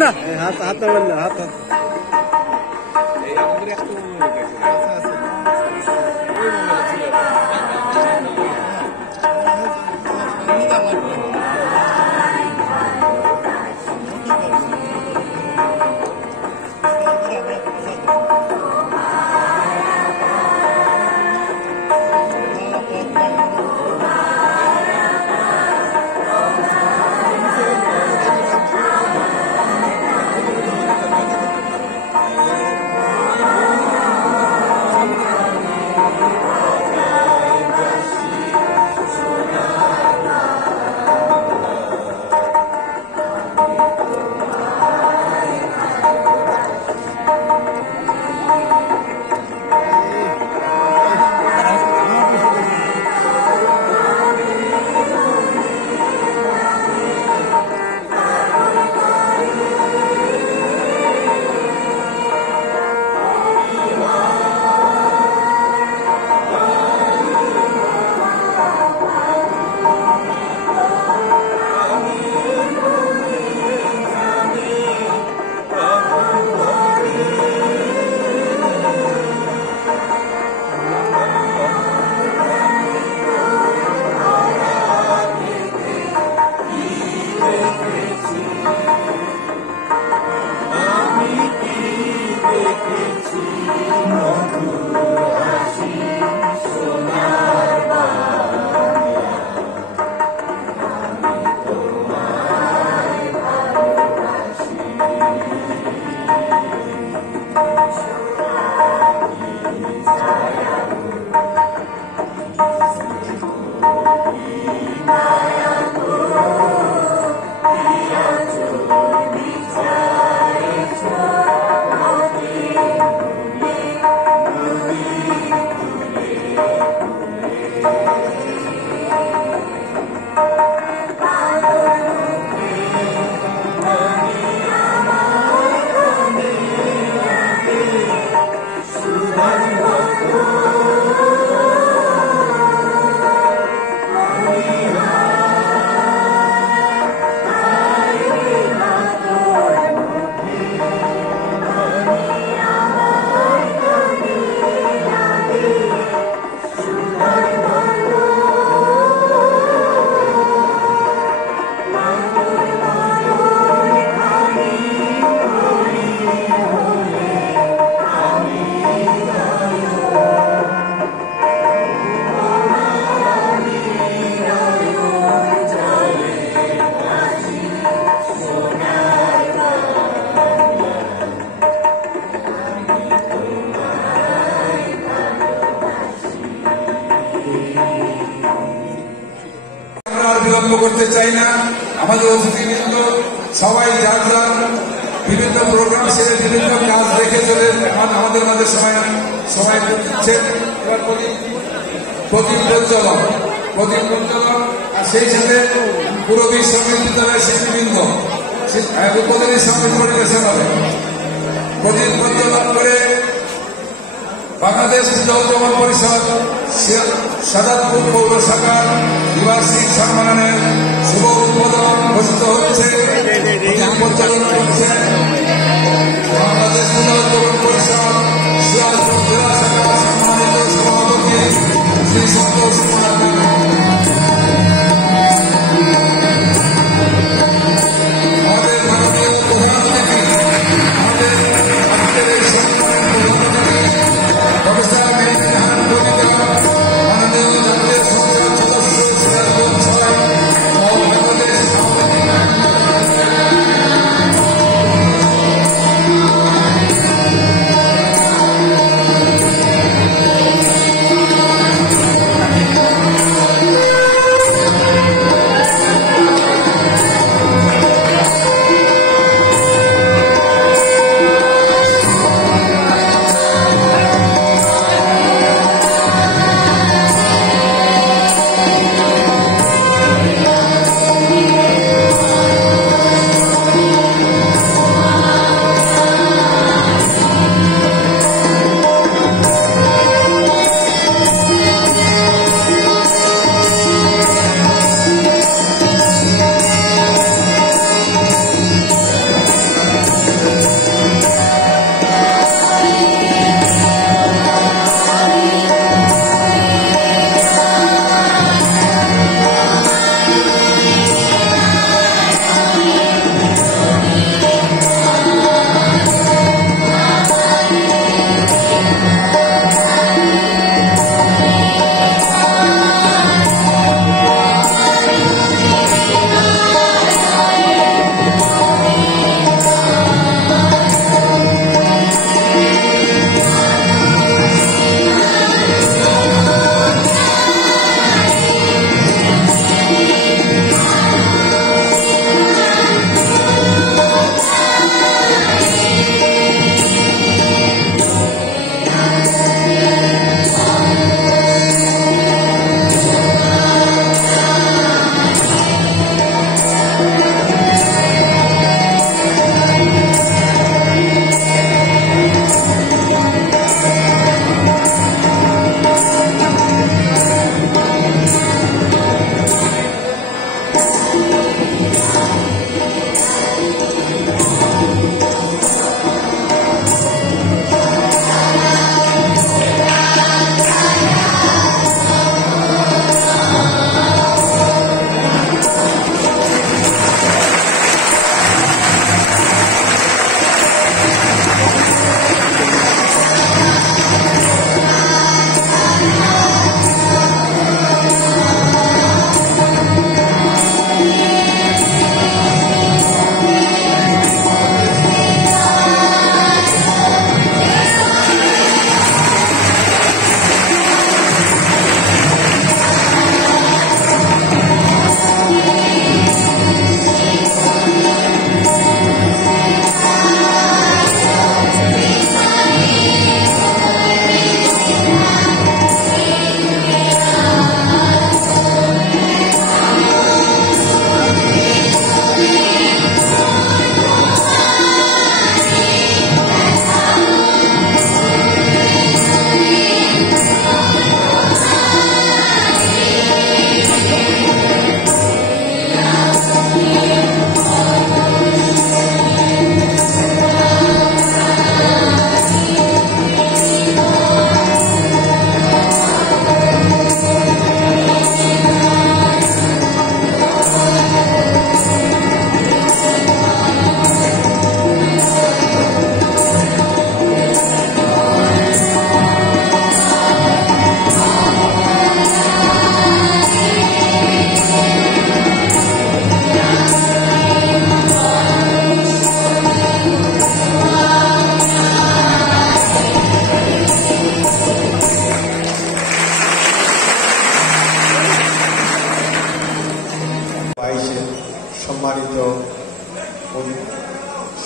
না হাত হাত না হাত করতে চাই না। আমাদের অতিথিবৃন্দ সবাই যার যার বিভিন্ন প্রোগ্রাম সেরে বিভিন্ন কাজ দেখে চলে আমাদের মাঝে সময় দিচ্ছেন। এবার প্রদীপ প্রজ্বলন আর সেই সাথে পুরবী সঙ্গীত বিদ্যালয়ের শিল্পীবৃন্দ উদ্বোধনী সঙ্গীত পরিবেশন হবে। প্রদীপ প্রজ্বলন করে বাংলাদেশ যৌথ পরিষদ সাদাতপুর পৌর শাখার নিবাসী সম্মানের শুভ উদ্বোধন ঘোষিত হচ্ছে। পরিচালনা করছেন বাংলাদেশ যৌথ পরিষদ সিরাজপুর জেলা শাখার সম্মানিত সভাপতি শ্রী সন্তোষ কুমার। আমাদের মাননীয় প্রধান অতিথি আমাদের আজকের এই সম্মানের প্রফেসর মাননীয় জাতীয় সংসদ সদস্য সিরাজগঞ্জ 6 বাংলাদেশ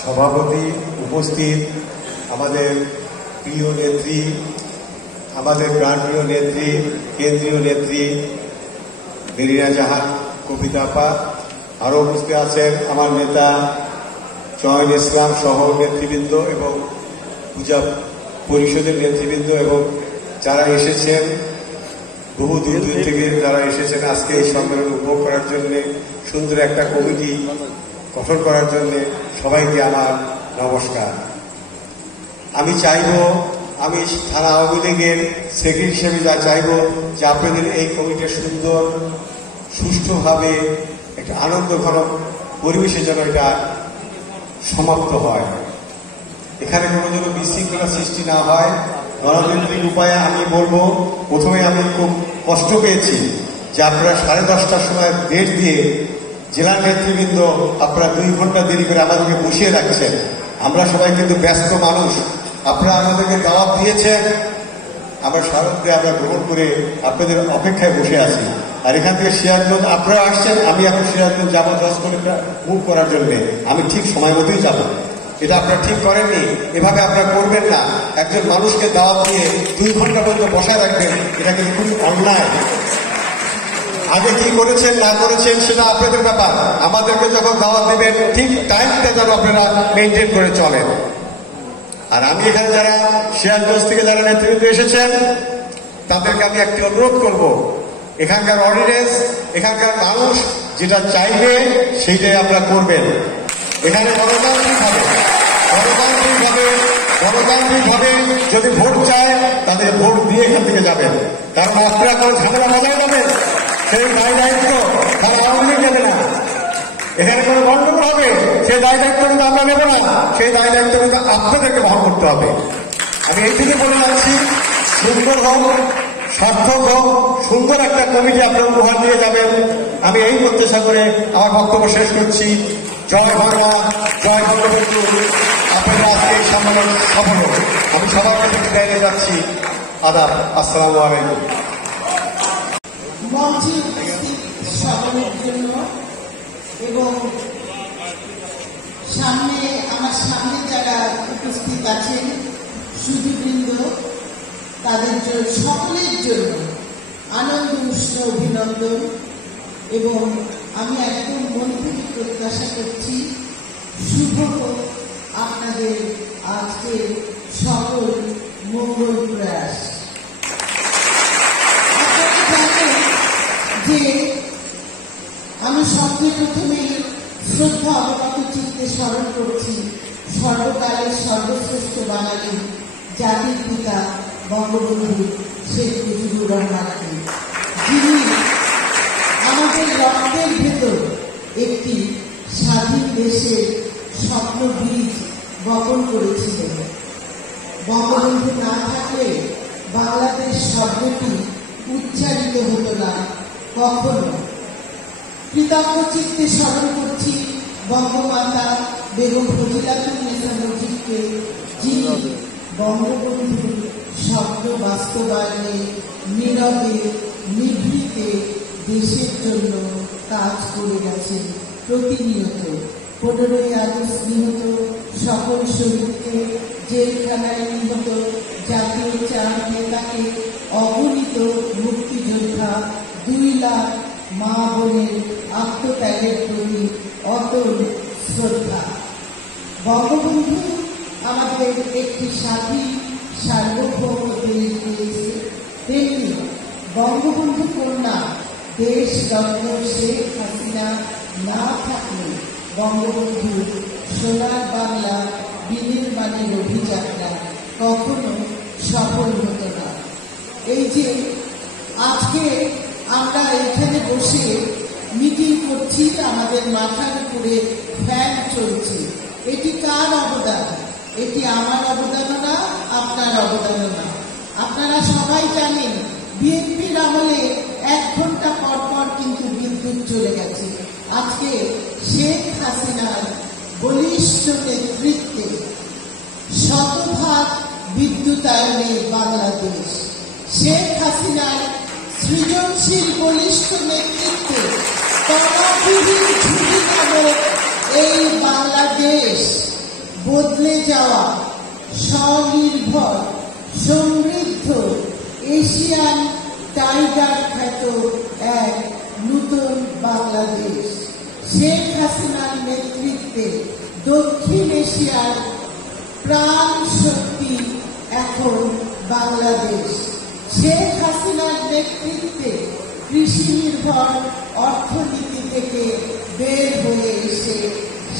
সভাপতি, উপস্থিত আমাদের প্রিয় নেত্রী, আমাদের প্রাণপ্রিয় নেত্রী, কেন্দ্রীয় নেত্রী মেরিনা জাহান কবিতা আপা, আরও উপস্থিত আছেন আমার নেতা চয়ন ইসলাম সহ নেতৃবৃন্দ এবং পূজা পরিষদের নেতৃবৃন্দ এবং যারা এসেছেন বহু দূর দূর থেকে যারা এসেছেন আজকে এই সম্মেলন উপভোগ করার জন্য, সুন্দর একটা কমিটি গঠন করার জন্য সবাইকে আমার নমস্কার। আমি চাইব, আমি থানা আওয়ামী লীগের সেক্রেটারি হিসেবে যা চাইব যে আপনাদের এই কমিটির সুন্দর সুষ্ঠুভাবে একটা আনন্দঘন পরিবেশে যেন এটা সমাপ্ত হয়, এখানে কোনো যেন বিশৃঙ্খলা সৃষ্টি না হয়। গণতান্ত্রিক উপায়ে আমি বলবো, প্রথমে আমি খুব কষ্ট পেয়েছি যে আপনারা 10:30টার সময় ডেট দিয়ে জেলার নেতৃবৃন্দ আপনারা 2 ঘন্টা দেরি করে আমাদেরকে বসিয়ে রাখছেন। আমরা সবাই কিন্তু ব্যস্ত মানুষ, আপনারা আমাদেরকে দাওয়াত দিয়েছেন, আমরা সারথে আমরা গ্রহণ করে আপনাদের অপেক্ষায় বসে আছি। আর এখান থেকে সিরাজগঞ্জ আপনারা আসছেন, আমি এখন সিরাজগঞ্জ যাবো 10 কিলোমিটার মুভ করার জন্য, আমি ঠিক সময় মতোই যাব। এটা আপনারা ঠিক করেননি, এভাবে আপনারা করবেন না। একজন মানুষকে দাওয়াত দিয়ে 2 ঘন্টা পর্যন্ত বসায় রাখবেন, এটা কিন্তু খুবই অন্যায়। আগে কি করেছেন না করেছেন সেটা আপনাদের ব্যাপার, আমাদেরকে যখন দাওয়াত দেবেন ঠিক টাইমটা যেন আপনারা মেনটেন করে চলেন। আর আমি এখানে যারা সিরাজগঞ্জ থেকে যারা নেতৃত্বে এসেছেন তাদেরকে আমি একটি অনুরোধ করব, এখানকার অর্ডিন্যান্স, এখানকার মানুষ যেটা চাইবে সেইটাই আপনারা করবেন। এখানে গণতান্ত্রিকভাবে যদি ভোট চায় তাদের ভোট দিয়ে এখান থেকে যাবেন, কারণ আপনারা কোনো ঝামেলা মজায় যাবেন সেই দায় দায়িত্ব তারা আওয়ামী লীগ নেবে না। এখানে কোনো গণ্ডগোল হবে সেই দায় দায়িত্ব কিন্তু আমরা নেব না, সেই দায় দায়িত্ব কিন্তু আপনাদেরকে বহন করতে হবে। আমি এই থেকে বলে যাচ্ছি, সুন্দর হোক, সার্থক হোক, সুন্দর একটা কমিটি আপনারা উপহার দিয়ে যাবেন। আমি এই প্রত্যাশা করে আমার বক্তব্য শেষ করছি। জয় বাংলা, জয় বঙ্গবন্ধু। আপনারা আজকে এই সম্মেলন সফল হোক। আমি সবার কাছে বিদায় নিয়ে যাচ্ছি। আদাব, আসসালামু আলাইকুম। মঞ্চে উপস্থিত সকলের জন্য এবং আমার সামনে যারা উপস্থিত আছেন সুধীবৃন্দ, তাদের জন্য সকলের জন্য আনন্দ উষ্ণ অভিনন্দন। এবং আমি একদম মন থেকে প্রত্যাশা করছি শুভ হোক আপনাদের আজকে সকল মঙ্গল প্রয়াস। যে আমি সবচেয়ে প্রথমে শ্রদ্ধা অবগত চিত্তে স্মরণ করছি সর্বকালের সর্বশ্রেষ্ঠ বাঙালি জাতির পিতা বঙ্গবন্ধু শেখ মুজিবুর রহমানকে, যিনি আমাদের রক্তের ভেতর একটি স্বাধীন দেশের স্বপ্ন বীজ বপন করেছিলেন। বঙ্গবন্ধু না থাকলে বাংলাদেশ শব্দটি উচ্চারিত হতো না কখনো। কৃতজ্ঞ চিত্তে স্মরণ করছি বঙ্গমাতা বেগম ফজিলাতুন্নেসা মুজিবকে, যিনি বঙ্গবন্ধুর স্বপ্ন বাস্তবায়নে নীরবে নিভৃতে দেশের জন্য কাজ করে গেছেন প্রতিনিয়ত। 15ই আগস্ট নিহত সকল শহীদকে, জেলখানায় নিহত জাতীয় 4 নেতাকে, অগণিত মুক্তিযোদ্ধা, 2 লাখ মা বোনের আত্মত্যাগের প্রতি অটল শ্রদ্ধা। বঙ্গবন্ধু আমাদের একটি স্বাধীন সার্বভৌম দেশ দিয়েছে, তেমনি বঙ্গবন্ধু কন্যা দেশ রত্ন শেখ হাসিনা না থাকলে বঙ্গবন্ধু সোনার বাংলা বিনির্মাণের অভিযাত্রা কখনো সফল হতো না। এই যে আজকে আমরা এখানে বসে মিটিং করছি, আমাদের মাথার উপরে ফ্যান চলছে, এটি কার অবদান? এটি আমার অবদানও না, আপনার অবদানও না। আপনারা সবাই জানেন বিএনপির আমলে 1 ঘন্টা পর পর কিন্তু বিদ্যুৎ চলে গেছে। আজকে শেখ হাসিনার বলিষ্ঠ নেতৃত্বে শতভাগ বিদ্যুতায়নে বাংলাদেশ, শেখ হাসিনার সৃজনশীল বলিষ্ঠ নেতৃত্বে তলাবিহীন ঝুঁকি নামক এই বাংলাদেশ যাওয়া স্বনির্ভর সমৃদ্ধ এশিয়ান টাইগার খ্যাত এক নতুন বাংলাদেশ। শেখ হাসিনার নেতৃত্বে দক্ষিণ এশিয়ার প্রাণ শক্তি এখন বাংলাদেশ। শেখ হাসিনার নেতৃত্বে কৃষি নির্ভর অর্থনীতি থেকে বের হয়ে এসে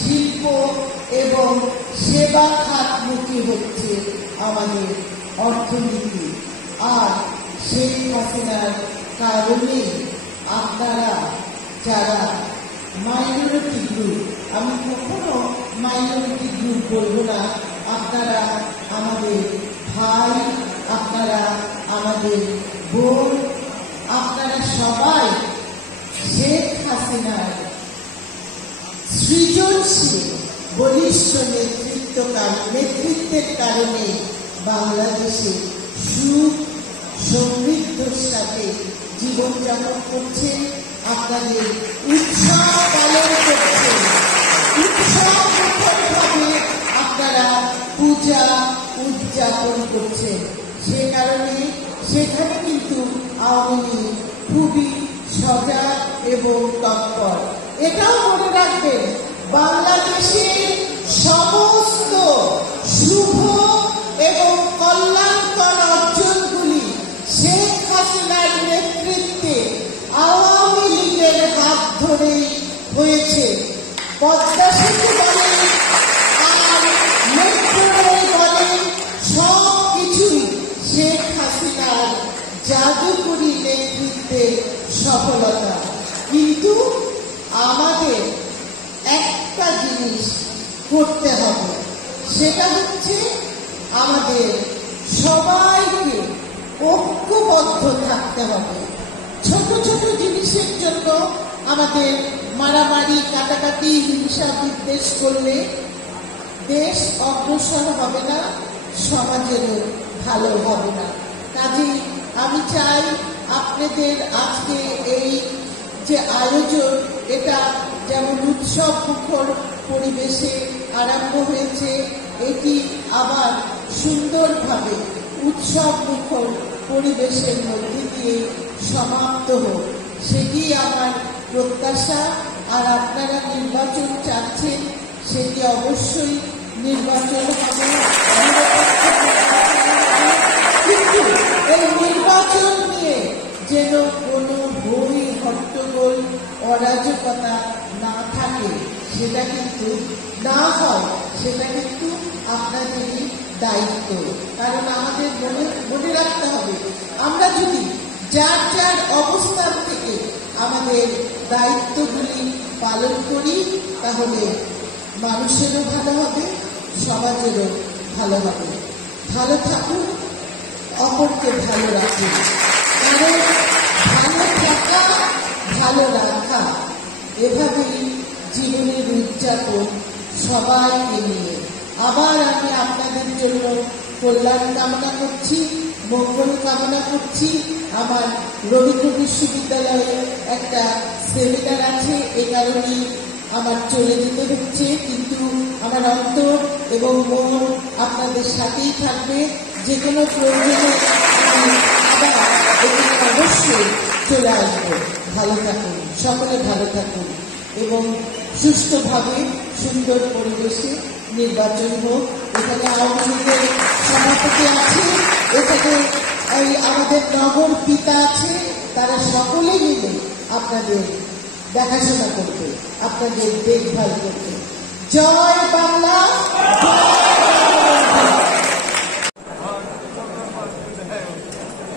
শিল্প এবং সেবা খাতমুখী হচ্ছে আমাদের অর্থনীতি। আর শেখ হাসিনার কারণে আপনারা যারা মাইনরিটি গ্রুপ, আমি কখনো মাইনরিটি গ্রুপ বলবো না, আপনারা আমাদের ভাই, আপনারা আমাদের বোন, আপনারা সবাই শেখ হাসিনার সৃজনশীল বলিষ্ঠ নেতৃত্বের কারণে বাংলাদেশে সুখ সমৃদ্ধর সাথে জীবনযাপন করছে। আপনাদের উৎসব পালন করছে, উৎসবমুখরভাবে আপনারা পূজা উদযাপন করছেন। সে কারণে সেখানে কিন্তু আওয়ামী লীগ খুবই সজাগ এবং তৎপর। এটাও মনে রাখবেন, বাংলাদেশের সমস্ত শুভ এবং কল্যাণকর অর্জনগুলি শেখ হাসিনার নেতৃত্বে আওয়ামী লীগের হাত ধরেই হয়েছে। পদ্মা সেতু বলেন আর মেট্রো রেল বলেন, সব কিছুই শেখ হাসিনার জাদুকরী নেতৃত্বে সফলতা। কিন্তু আমাদের একটা জিনিস করতে হবে, সেটা হচ্ছে আমাদের সবাইকে ঐক্যবদ্ধ থাকতে হবে। ছোট ছোট জিনিসের জন্য আমাদের মারামারি, কাটাকাটি, হিংসা বিদ্বেষ করলে দেশ অগ্রসর হবে না, সমাজেরও ভালো হবে না। কাজেই আমি চাই আপনাদের আজকে এই যে আয়োজন, এটা যেমন উৎসব মুখর পরিবেশে আরম্ভ হয়েছে, এটি আবার সুন্দরভাবে উৎসব মুখর পরিবেশের মধ্যে দিয়ে সমাপ্ত হোক, সেটি আমার প্রত্যাশা। আর আপনারা নির্বাচন চাচ্ছেন, সেটি অবশ্যই নির্বাচন হবে, কিন্তু এই নির্বাচন নিয়ে যেন কোনো বই হট্টগোল অরাজকতা না থাকে, সেটা কিন্তু না হয়, সেটা কিন্তু আপনাদেরই দায়িত্ব। কারণ আমাদের মনে রাখতে হবে, আমরা যদি যার যার অবস্থান থেকে আমাদের দায়িত্বগুলি পালন করি, তাহলে মানুষেরও ভালো হবে, সমাজেরও ভালো হবে। ভালো থাকুন, অপরকে ভালো রাখুন, কারণ ভালো থাকা ভালো রাখা এভাবেই জীবনের উদযাপন সবাইকে নিয়ে। আবার আমি আপনাদের জন্য কল্যাণ কামনা করছি, মঙ্গল কামনা করছি। আমার রবীন্দ্র বিশ্ববিদ্যালয়ে একটা সেমিনার আছে, এ কারণেই আমার চলে যেতে হচ্ছে, কিন্তু আমার অন্তর এবং মন আপনাদের সাথেই থাকবে। যে কোনো প্রয়োজনে আমি আবার এখানে অবশ্যই চলে আসবো। ভালো থাকুন, সকলে ভালো থাকুন এবং সুস্থভাবে সুন্দর পরিবেশে নির্বাচন হোক। এখানে আওয়ামী লীগের সভাপতি আছে, এখানে আমাদের নগর পিতা আছে, তারা সকলে মিলে আপনাদের দেখাশোনা করবে, আপনাদের দেখভাল করবে। জয় বাংলা।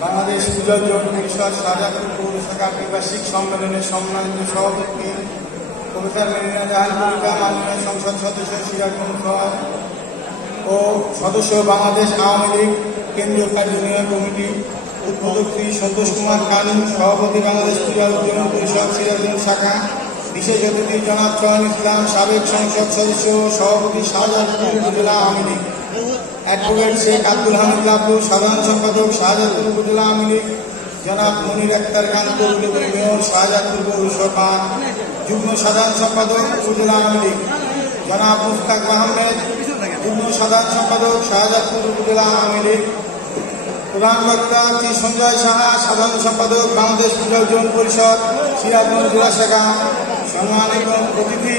বাংলাদেশ পূজা জোট পরিষদ শাহজাদপুর পৌরশাখা দ্বিবার্ষিক সম্মেলনের সম্মানিত সভাপতি প্রফেসর মেরিনা জাহান কবিতা, মাননীয় সংসদ সদস্য সিরাজগঞ্জ ও সদস্য বাংলাদেশ আওয়ামী লীগ কেন্দ্রীয় কার্যনির্বাহী কমিটি উদ্বোধক শ্রী সন্তোষ কুমার কানু, সভাপতি বাংলাদেশ পূজা উদ্যোগ পরিষদ সিরাজগঞ্জ শাখা, বিশেষ অতিথি জনাব চয়ন ইসলাম, সাবেক সংসদ সদস্য ও সভাপতি শাহজাদপুর উপজেলা আওয়ামী লীগ, অ্যাডভোকেট শেখ আব্দুল হামিদ লাবলু, সাধারণ সম্পাদক শাহজাদপুর উপজেলা আওয়ামী লীগ, জনাব মনির আক্তার খান কৌরী মেয়র শাহজাদপুর পৌরসভা, যুগ্ম সাধারণ সম্পাদক উপজেলা আওয়ামী লীগ, জনাব মুস্তাক আহমেদ, যুগ্ম সাধারণ সম্পাদক শাহজাদপুর উপজেলা আওয়ামী লীগ। প্রধান বক্তা শ্রী সঞ্জয় সাহা, সাধারণ সম্পাদক বাংলাদেশ পূজা উজ্জ্বল পরিষদ সিরাজগঞ্জ জেলা শাখা। সম্মানিত অতিথি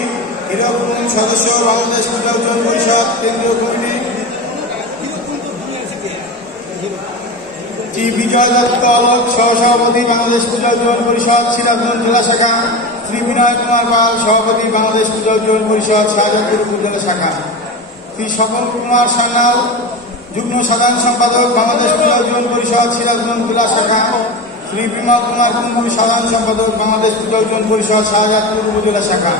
হিরকপুর সদস্য বাংলাদেশ পূজা উজ্জ্বল পরিষদ কেন্দ্রীয় কমিটি। শ্রী বিজয় দত্ত অলোক, সহসভাপতি বাংলাদেশ পূজা উজ্জ্বল পরিষদ সিরাজগঞ্জ জেলা শাখা। শ্রী বিনয় কুমার পাল, সভাপতি বাংলাদেশ পূজা উজ্জ্বল পরিষদ শাহজাদপুর উপজেলা শাখা। শ্রী স্বপন কুমার সান্যাল, যুগ্ম সাধারণ সম্পাদক বাংলাদেশ পূজা উজ্জ্বল পরিষদ সিরাজগঞ্জ জেলা শাখা। শ্রী বিমল কুমার কুন্ডু, সাধারণ সম্পাদক বাংলাদেশ পূজা উজ্জ্বল পরিষদ শাহজাদপুর উপজেলা শাখা।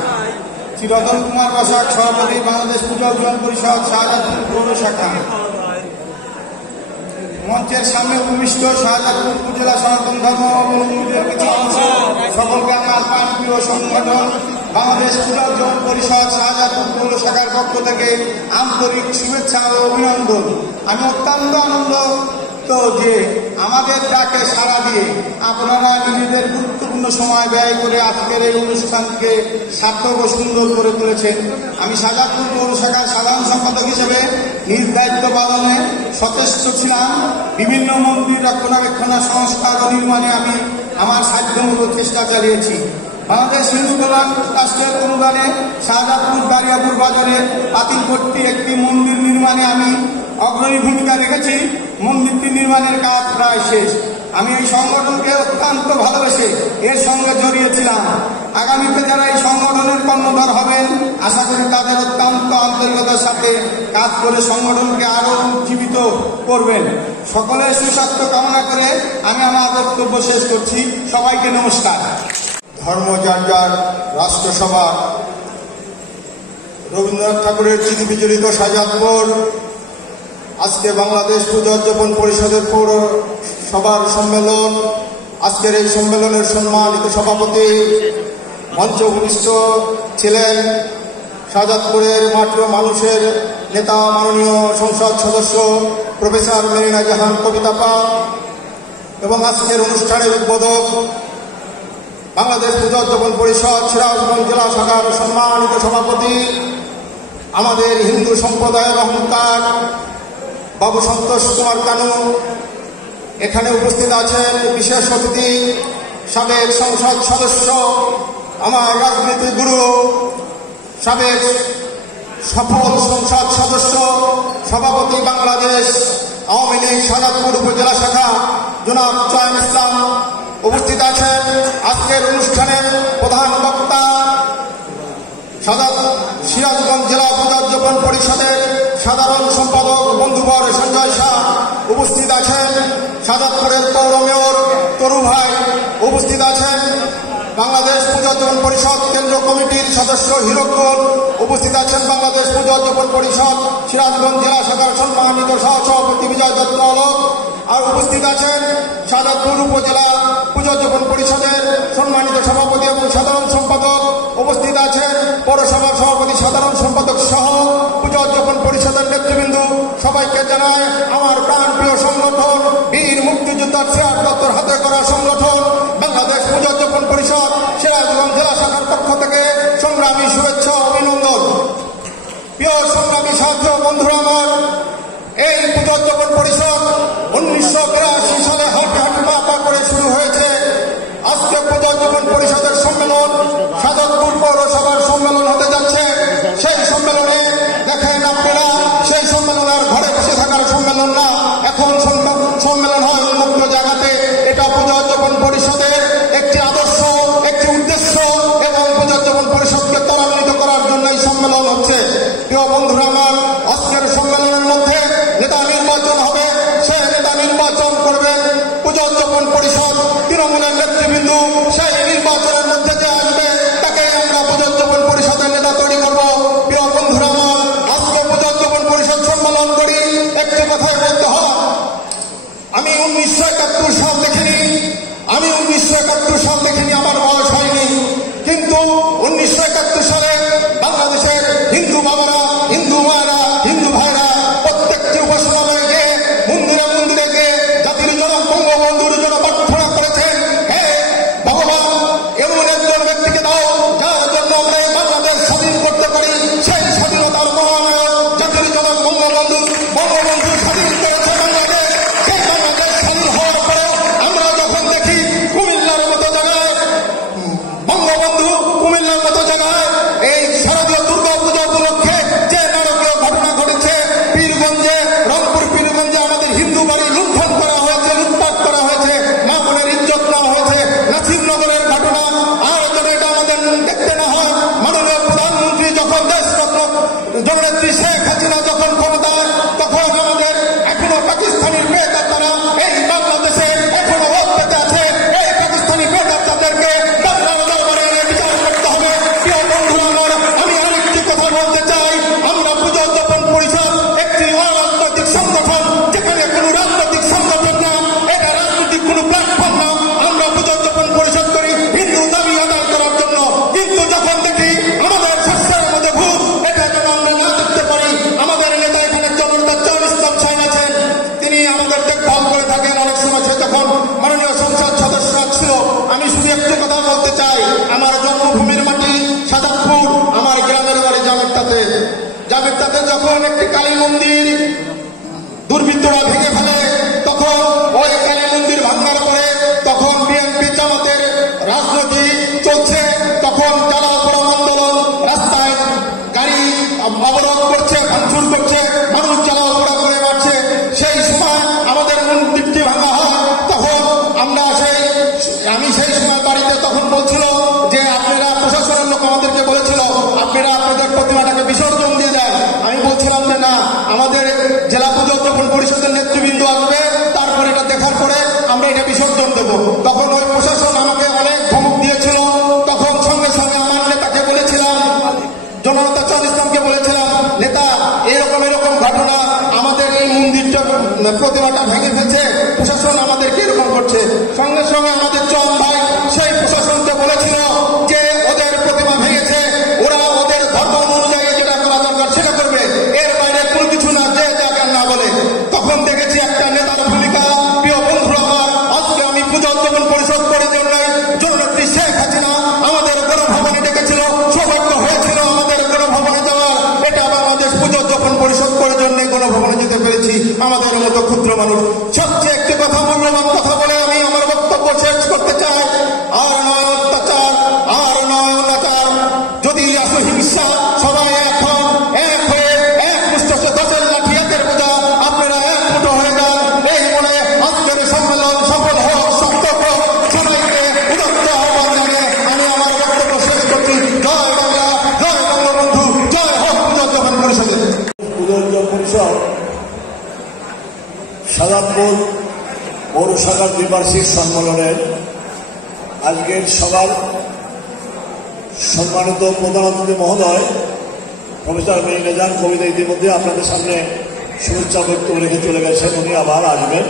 শ্রী রতন কুমার বসাক, সভাপতি বাংলাদেশ পূজা উজ্জ্বল পরিষদ শাহজাদপুর পৌর শাখা। মঞ্চের সামনে উপবিষ্ট শাহজাদপুর উপজেলা সনাতন ধর্ম অবলম্বীদের কিছু অংশ, সকলকে আমার প্রাণপ্রিয় সংগঠন বাংলাদেশ পূজা উজ্জ্বল পরিষদ শাহজাদপুর পৌর শাখার পক্ষ থেকে আন্তরিক শুভেচ্ছা ও অভিনন্দন। আমি অত্যন্ত আনন্দিত যে আমাদের ডাকে সাড়া দিয়ে আপনারা নিজেদের গুরুত্বপূর্ণ সময় ব্যয় করে আজকের এই অনুষ্ঠানকে সার্থক ও সুন্দর করে তুলেছেন। আমি শাহজাদপুর পৌর শাখার সাধারণ সম্পাদক হিসেবে নিজ দায়িত্ব পালনে সচেষ্ট ছিলাম। বিভিন্ন মন্দির রক্ষণাবেক্ষণ সংস্কার ও নির্মাণে আমি আমার সাধ্যমতো চেষ্টা চালিয়েছি। বাংলাদেশ হিন্দু কল্যাণ ট্রাস্টের অনুদানে শাহজাদপুর দারিয়াপুর বাজারে পাতিলপট্টি একটি মন্দির নির্মাণে আমি অগ্রণী ভূমিকা রেখেছি। মন্দিরটি নির্মাণের কাজ প্রায় শেষ। আমি এই সংগঠনকে অত্যন্ত ভালোবেসে এর সঙ্গে জড়িয়েছিলাম। আগামীতে যারা এই সংগঠনের কর্ণধার হবেন, আশা করি তাদের অত্যন্ত আন্তরিকতার সাথে কাজ করে সংগঠনকে আরো উজ্জীবিত করবেন। সকলের সুস্বাস্থ্য কামনা করে আমি আমার বক্তব্য শেষ করছি। সবাইকে নমস্কার। ধর্ম যার যার রাষ্ট্রসভা রবীন্দ্রনাথ ঠাকুরের চিঠি বিজড়িত শাহজাদপুর আজকে বাংলাদেশ পূজা উদযাপন পরিষদের পৌর সভার সম্মেলন। আজকের এই সম্মেলনের সম্মানিত সভাপতি মঞ্চে উপবিষ্ট ছিলেন শাহজাদপুরের মাটি মানুষের নেতা মাননীয় সংসদ সদস্য প্রফেসর মেরিনা জাহান কবিতা পাল এবং আজকের অনুষ্ঠানের উদ্বোধক বাংলাদেশ পূজা উদযাপন পরিষদ সিরাজগঞ্জ জেলা শাখার সম্মানিত সভাপতি আমাদের হিন্দু সম্প্রদায়ের অহংকার বাবু সন্তোষ কুমার কানু। এখানে উপস্থিত আছেন বিশেষ অতিথি সাবেক সংসদ সদস্য, আমার রাজনীতি গুরু, সাবেক সফল সংসদ সদস্য, সভাপতি বাংলাদেশ আওয়ামী লীগ শাহজাদপুর উপজেলা শাখা জনাব চয়ন ইসলাম। উপস্থিত আছেন আজকের অনুষ্ঠানের প্রধান বক্তা সিরাজগঞ্জ জেলা পূজা উদযাপন পরিষদের সাধারণ সম্পাদক বন্ধুবর সঞ্জয় শাহ। উপস্থিত আছেন শাহজাদপুরের পৌর মেয়র তরু ভাই। উপস্থিত আছেন বাংলাদেশ পূজা উদযাপন পরিষদ কেন্দ্র কমিটির সদস্য হিরকপুর। উপস্থিত আছেন বাংলাদেশ পূজা উদযাপন পরিষদ সিরাজগঞ্জ জেলা শাখার সম্মানিত সহসভাপতি বিজয় দত্ত অলোক। আর উপস্থিত আছেন শাহজাদপুর উপজেলা পূজা উদযাপন পরিষদের সম্মানিত সভাপতি এবং সাধারণ সম্পাদক। উপস্থিত আছেন পৌরসভার সভাপতি, সাধারণ সম্পাদক সহ পূজা উদযাপন পরিষদের নেতৃবৃন্দ। সবাইকে জানায় আমার প্রাণপ্রিয় সংগঠন বীর মুক্তিযোদ্ধা শ্রেয়াস দত্তর হাতে করা সংগঠন বাংলাদেশ পূজা উদযাপন পরিষদ সিরাজগঞ্জ জেলা শাখার পক্ষ থেকে সংগ্রামী শুভেচ্ছা অভিনন্দন। প্রিয় সংগ্রামী ছাত্র বন্ধুরা আমার, এই পূজা উদযাপন পরিষদ 1982 সালে হাঁটি হাঁটি পা করে শুরু হয়েছে। আজকে পূজা উদযাপন পরিষদের সম্মেলন শাহজাদপুর পৌরসভার সম্মেলন হতে যাচ্ছে। সেই সম্মেলনে দেখেন আপনারা, সেই সম্মেলন আর ঘরে বসে থাকার সম্মেলন না, এখন সম্মেলন হয় উন্মুক্ত জায়গাতে। এটা পূজা উদযাপন পরিষদের একটি আদর্শ, একটি উদ্দেশ্য এবং পূজা উদযাপন পরিষদকে ত্বরান্বিত করার জন্য এই সম্মেলন হচ্ছে। প্রিয় বন্ধুরা আমার, আজকের সম্মেলনের মধ্যে নেতা নির্বাচন হবে। সেই নেতা নির্বাচন করবেন পূজা উদযাপন পরিষদ তৃণমূলের নেতৃবৃন্দ। সেই নির্বাচনের মধ্যে যে আসবে তাকে আমরা পূজা উদযাপন পরিষদের নেতা তৈরি করবো। প্রিয় বন্ধুরা আমার, আজকে পূজা উদযাপন পরিষদ সম্মেলন করি, একটি কথাই বলতে হয়, আমি 1971 সাল দেখিনি। আমি 1971 সাল দেখিনি, আমার বয়স হয়নি। কিন্তু 1971 সালে বাংলাদেশের হিন্দু বাবারা, হিন্দু মায়েরা, হিন্দু ভাইরা প্রত্যেকটি উপাসনালয়ে গিয়ে মন্দিরে মন্দিরে গিয়ে জাতির জনক বঙ্গবন্ধুর জন্য প্রার্থনা করেছেন, হে ভগবান এমন একজন ব্যক্তিকে দাও যার জন্য আমরা বাংলাদেশ স্বাধীন করতে পারি। সেই জাতির জনক বঙ্গবন্ধু স্বাধীন করেছে বাংলাদেশ। সেই বাংলাদেশ স্বাধীন হওয়ার পরেও আমরা যখন দেখি কুমিল্লার মতো জায়গায়, বঙ্গবন্ধু কুমিল্লার মতো জায়গায় এই শারদীয় দুর্গা পূজা উপলক্ষে যে নারকীয় ঘটনা ঘটেছে, পীরগঞ্জে, রংপুর পীরগঞ্জে আমাদের হিন্দু বাড়ি লুণ্ঠন করা হয়েছে, লুটপাট করা হয়েছে, মা বোনের ইজ্জত নেওয়া হয়েছে, নাসিরনগরের ঘটনা, আর যেন এটা আমাদের দেখতে না হয়। মাননীয় প্রধানমন্ত্রী যখন দেশরত্ন জননেত্রী শেখ হাসিনা যখন ক্ষমতায়, তখন আমাদের এখনো পাকিস্তানি বেদাতারা এই বাংলাদেশে এখনো অব্যাহত আছে। এই পাকিস্তানি বেদাতাদেরকে বাংলার দরবারে এনে বিচার করতে হবে। প্রিয় বন্ধুরা আমার, আমি আরেকটি কথা বলতে চাই। আমরা পুজো উদযাপন পরিষদ একটি অরাজনৈতিক সংগঠন, যেখানে কোনো রাজনৈতিক সংগঠন না, এটা রাজনৈতিক কোনো প্ল্যাটফর্ম না। আমরা পুজো উদযাপন পরিষদ করি হিন্দু দাবি আদায় করার জন্য। কিন্তু যখন দেখি আমাদের শস্যের মধ্যে ভূত, এটা যেন আমরা না দেখতে পারি। আমাদের নেতা এখানে জনতা চান ইসলাম সাইন আছেন, তিনি আমাদের দেখভাল করে থাকেন। অনেক সময় সে যখন মাননীয় সংসদ সদস্য ছিল, আমি শুধু একটু কথা বলতে চাই। আমার জন্মভূমির মাটি সাদাতপুর, আমার গ্রামের বাড়ি জামিরটাতে যখন একটি কালী মন্দির দুর্বৃত্তরা ভেঙে ফেলে, তখন ওই কালী মন্দির ভাঙার পরে তখন বিএনপি জামাতের রাজনীতি চলছে, তখন জ্বালা পোড়া আন্দোলন, রাস্তায় গাড়ি অবরোধ করছে, ভাঙচুর করছে, মানুষ জ্বালা পোড়া করে মারছে। সেই সময় আমাদের মন্দিরটি ভাঙা হয়। তখন আমি সেই সময় বাড়িতে তখন বলছিল যে আপনারা, প্রশাসনের লোক আমাদেরকে বলেছিল আপনারা আপনাদের প্রতিমাটাকে বিসর্জন দিয়ে দেন। আমি বলছিলাম যে না, আমাদের জেলা পুজো উদযাপন পরিষদের নেতৃবৃন্দ আসবে, তারপর এটা দেখার পরে আমরা এটা বিসর্জন দেবো। তখন ওই প্রশাসন আমাকে অনেক ধমক দিয়েছিল। তখন সঙ্গে সঙ্গে আমার নেতাকে বলেছিলাম, জনতা চাঁদ ইসলামকে বলেছিলাম, নেতা এরকম ঘটনা, আমাদের এই মন্দিরটা প্রতিমাটা ভেঙে ফেলছে, প্রশাসন আমাদেরকে এরকম করছে। সঙ্গে সঙ্গে আমাদের চম ভাই সেই প্রশাসনকে বলেছিল যে ওদের প্রতিমা ভেঙেছে, ওরা ওদের ধর্ম অনুযায়ী যেটা করা দরকার সেটা করবে, এর বাইরে কোনো কিছু না, যে যাকে না বলে। তখন দেখেছি একটা নেতার ভূমিকা। প্রিয় বন্ধুরা আমার, আজকে আমি পুজো উদযাপন পরিষদ করে জন্যই জননেত্রী শেখ হাসিনা আমাদের গণভবনে ডেকেছিল, সৌভাগ্য হয়েছিল আমাদের গণভবনে যাওয়ার। এটা বাংলাদেশ পুজো উদযাপন পরিষদ করে জন্যই গণভবনে যেতে পেরেছি আমাদের মতো ক্ষুদ্র মানুষ। সবচেয়ে একটি কথা, মূল্যবান কথা বলে আমি আমার বক্তব্য শেষ করতে চাই। আর নয় অত্যাচার, আর নয় অনাচার। যদি আসো হিংসা, সবাই এখন এক হয়ে এক মুষ্টিতে দশের লাঠি একের বোঝা, আপনারা এক মুঠো হয়ে যান। এই মনে আজকের সম্মেলন সফল হোক, সংকল্প সবাইকে উদাত্ত আহ্বান জানিয়ে আমি আমার বক্তব্য শেষ করছি। জয় বাংলা, জয় বঙ্গবন্ধু, জয় হোক পুজো উদযাপন পরিষদের। পুজো উদযাপন পরিষদ সাদাতপুর পৌর শাখার দ্বিবার্ষিক সম্মেলনের আজকের সকাল সম্মানিত প্রধান অতিথি মহোদয় প্রফেসর মেরিনা জাহান কবিতা ইতিমধ্যে আপনাদের সামনে শুভেচ্ছা বক্তব্য রেখে চলে গেছেন, উনি আবার আসবেন।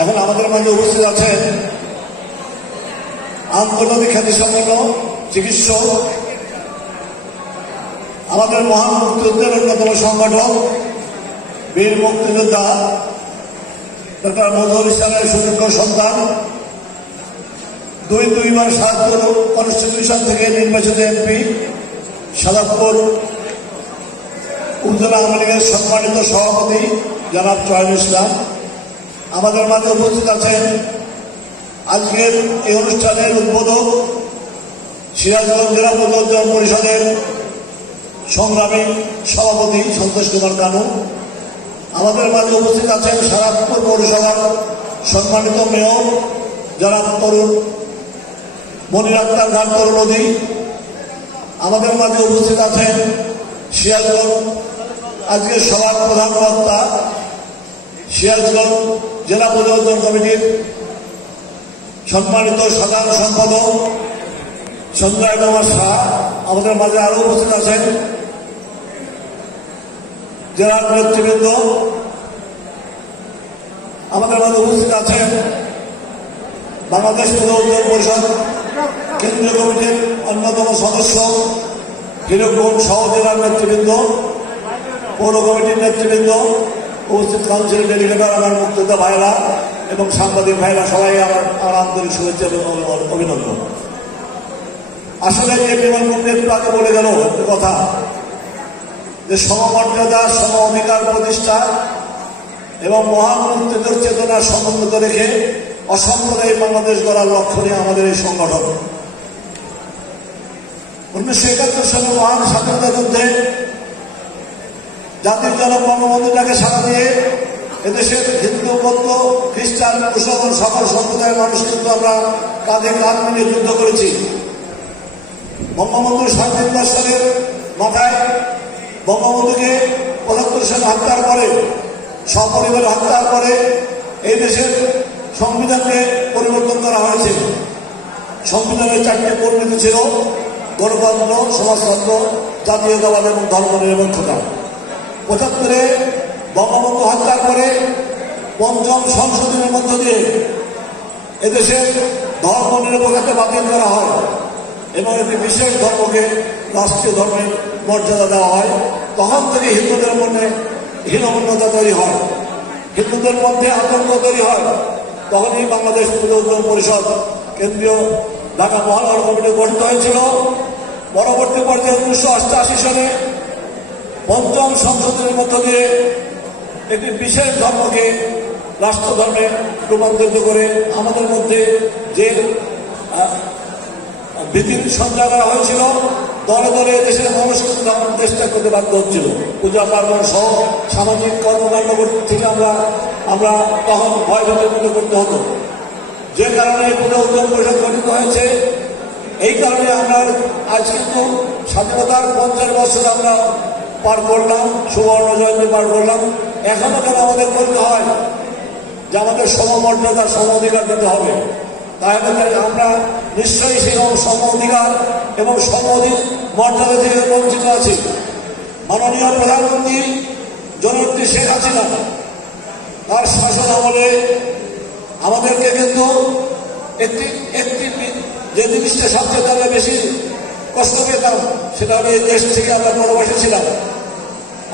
এখন আমাদের মাঝে উপস্থিত আছেন আন্তর্জাতিক খ্যাতিসম্পন্ন চিকিৎসক, আমাদের মহান মুক্তিযুদ্ধের অন্যতম সংগঠক, বীর মুক্তিযোদ্ধা ডক্টর মজহুর ইসলামের সুযোগ্য সন্তান, দুইবার সাদাতপুর কনস্টিটিউশন থেকে নির্বাচিত এমপি, সাদাতপুর উপজেলা আওয়ামী লীগের সম্মানিত সভাপতি জনাব চয়ন ইসলাম। আমাদের মাঝে উপস্থিত আছেন আজকের এই অনুষ্ঠানের উদ্বোধক, সিরাজগঞ্জ জেলা পুজো উদযাপন পরিষদের সংগ্রামী সভাপতি সন্তোষ কুমার কানু। আমাদের মাঝে উপস্থিত আছেন সাদাতপুর পৌরসভার সম্মানিত মেয়র জনাব তরুণ মনির আক্তার খান তরুণ নদী। আমাদের মাঝে উপস্থিত আছেন সিরাজগঞ্জ আজকের সভার প্রধান বক্তা, সিরাজগঞ্জ জেলা পুজো উদযাপন কমিটির সম্মানিত সাধারণ সম্পাদক সঞ্জয় কুমার শাহ। আমাদের মাঝে আরো উপস্থিত আছেন জেলার নেতৃবৃন্দ। আমাদের মাঝে উপস্থিত আছেন বাংলাদেশ পুজো উদযাপন পরিষদ কেন্দ্রীয় কমিটির অন্যতম সদস্য হিরকগঞ্জ সহ জেলার নেতৃবৃন্দ, পৌর কমিটির নেতৃবৃন্দ, উপস্থিত কাউন্সিল ডেলিগেটর, আমার মুক্তিযোদ্ধা ভাইরা এবং সাংবাদিক ভাইরা, সবাই আমার আন্তরিক শুভেচ্ছা এবং অভিনন্দন। আসলে যে বিমান মুখে একটু আগে বলে গেল একটা কথা, যে সমমর্যাদা সম অধিকার প্রতিষ্ঠা এবং মহান মুক্তিযুদ্ধের চেতনা সমন্বিত রেখে অসাম্প্রদায়িক বাংলাদেশ গড়ার লক্ষ্য নিয়ে আমাদের এই সংগঠন। 1971 সালে মহান স্বাধীনতা যুদ্ধে জাতির জনক বঙ্গবন্ধুটাকে সাড়া দিয়ে এদেশের হিন্দু বৌদ্ধ খ্রিস্টান মুসলমান সকল সম্প্রদায়ের মানুষ কিন্তু আমরা কাঁধে কাঁধ মিলিয়ে যুদ্ধ করেছি। বঙ্গবন্ধু 37 সালের মাথায় বঙ্গবন্ধুকে 75 সালে হত্যার পরে সপরিবারে হত্যার পরে এই দেশের সংবিধানকে পরিবর্তন করা হয়েছে। সংবিধানের 4টি পরিণতি ছিল গণতন্ত্র, সমাজতন্ত্র, জাতীয়তাবাদ এবং ধর্মনিরপেক্ষতা। 75-এ বঙ্গবন্ধু হত্যার পরে 5ম সংশোধনের মধ্য দিয়ে এদেশের ধর্মনিরপেক্ষতা বাতিল করা হয় এবং একটি বিশেষ ধর্মকে রাষ্ট্রীয় ধর্মের মর্যাদা দেওয়া হয়। তখন থেকে হিন্দুদের মনে হীনমন্যতা তৈরি হয়, হিন্দুদের মধ্যে আতঙ্ক তৈরি হয়। তখনই বাংলাদেশ পূজা উদ্যম পরিষদ কেন্দ্রীয় ঢাকা মহানগর কমিটি গঠিত হয়েছিল। পরবর্তী পর্যায়ে 1988 সালে 5ম সংশোধনের মধ্য দিয়ে একটি বিশেষ ধর্মকে রাষ্ট্র ধর্মে রূপান্তরিত করে আমাদের মধ্যে যে ভীতি সঞ্চার করা হয়েছিল, দলে দলে দেশের মানুষ কিন্তু আমাদের দেশটা করতে বাধ্য হচ্ছিল। পূজা পার্বণ সহ সামাজিক কর্মকাণ্ড থেকে আমরা তখন ভয়ভীতির মধ্যে করতে হতো। যে কারণে পূজা উদ্যম পরিষদ গঠিত হয়েছে। এই কারণে আমরা আজ কিন্তু স্বাধীনতার 50 বছর আমরা পার করলাম, সুবর্ণ জয়ন্তী পার করলাম। এখনো কেন আমাদের বলতে হয় যে আমাদের সমমর্যাদা সম অধিকার দিতে হবে? তাহলে আমরা নিশ্চয়ই সেই সম অধিকার এবং সম মর্যাদা থেকে বঞ্চিত আছি। মাননীয় প্রধানমন্ত্রী জননেত্রী শেখ হাসিনা তার শাসন আমলে আমাদেরকে কিন্তু একটি যে জিনিসটা সবচেয়ে তারা বেশি কষ্ট পেতাম সেটা হলো এই দেশ থেকে আমরা প্রবাসী ছিলাম।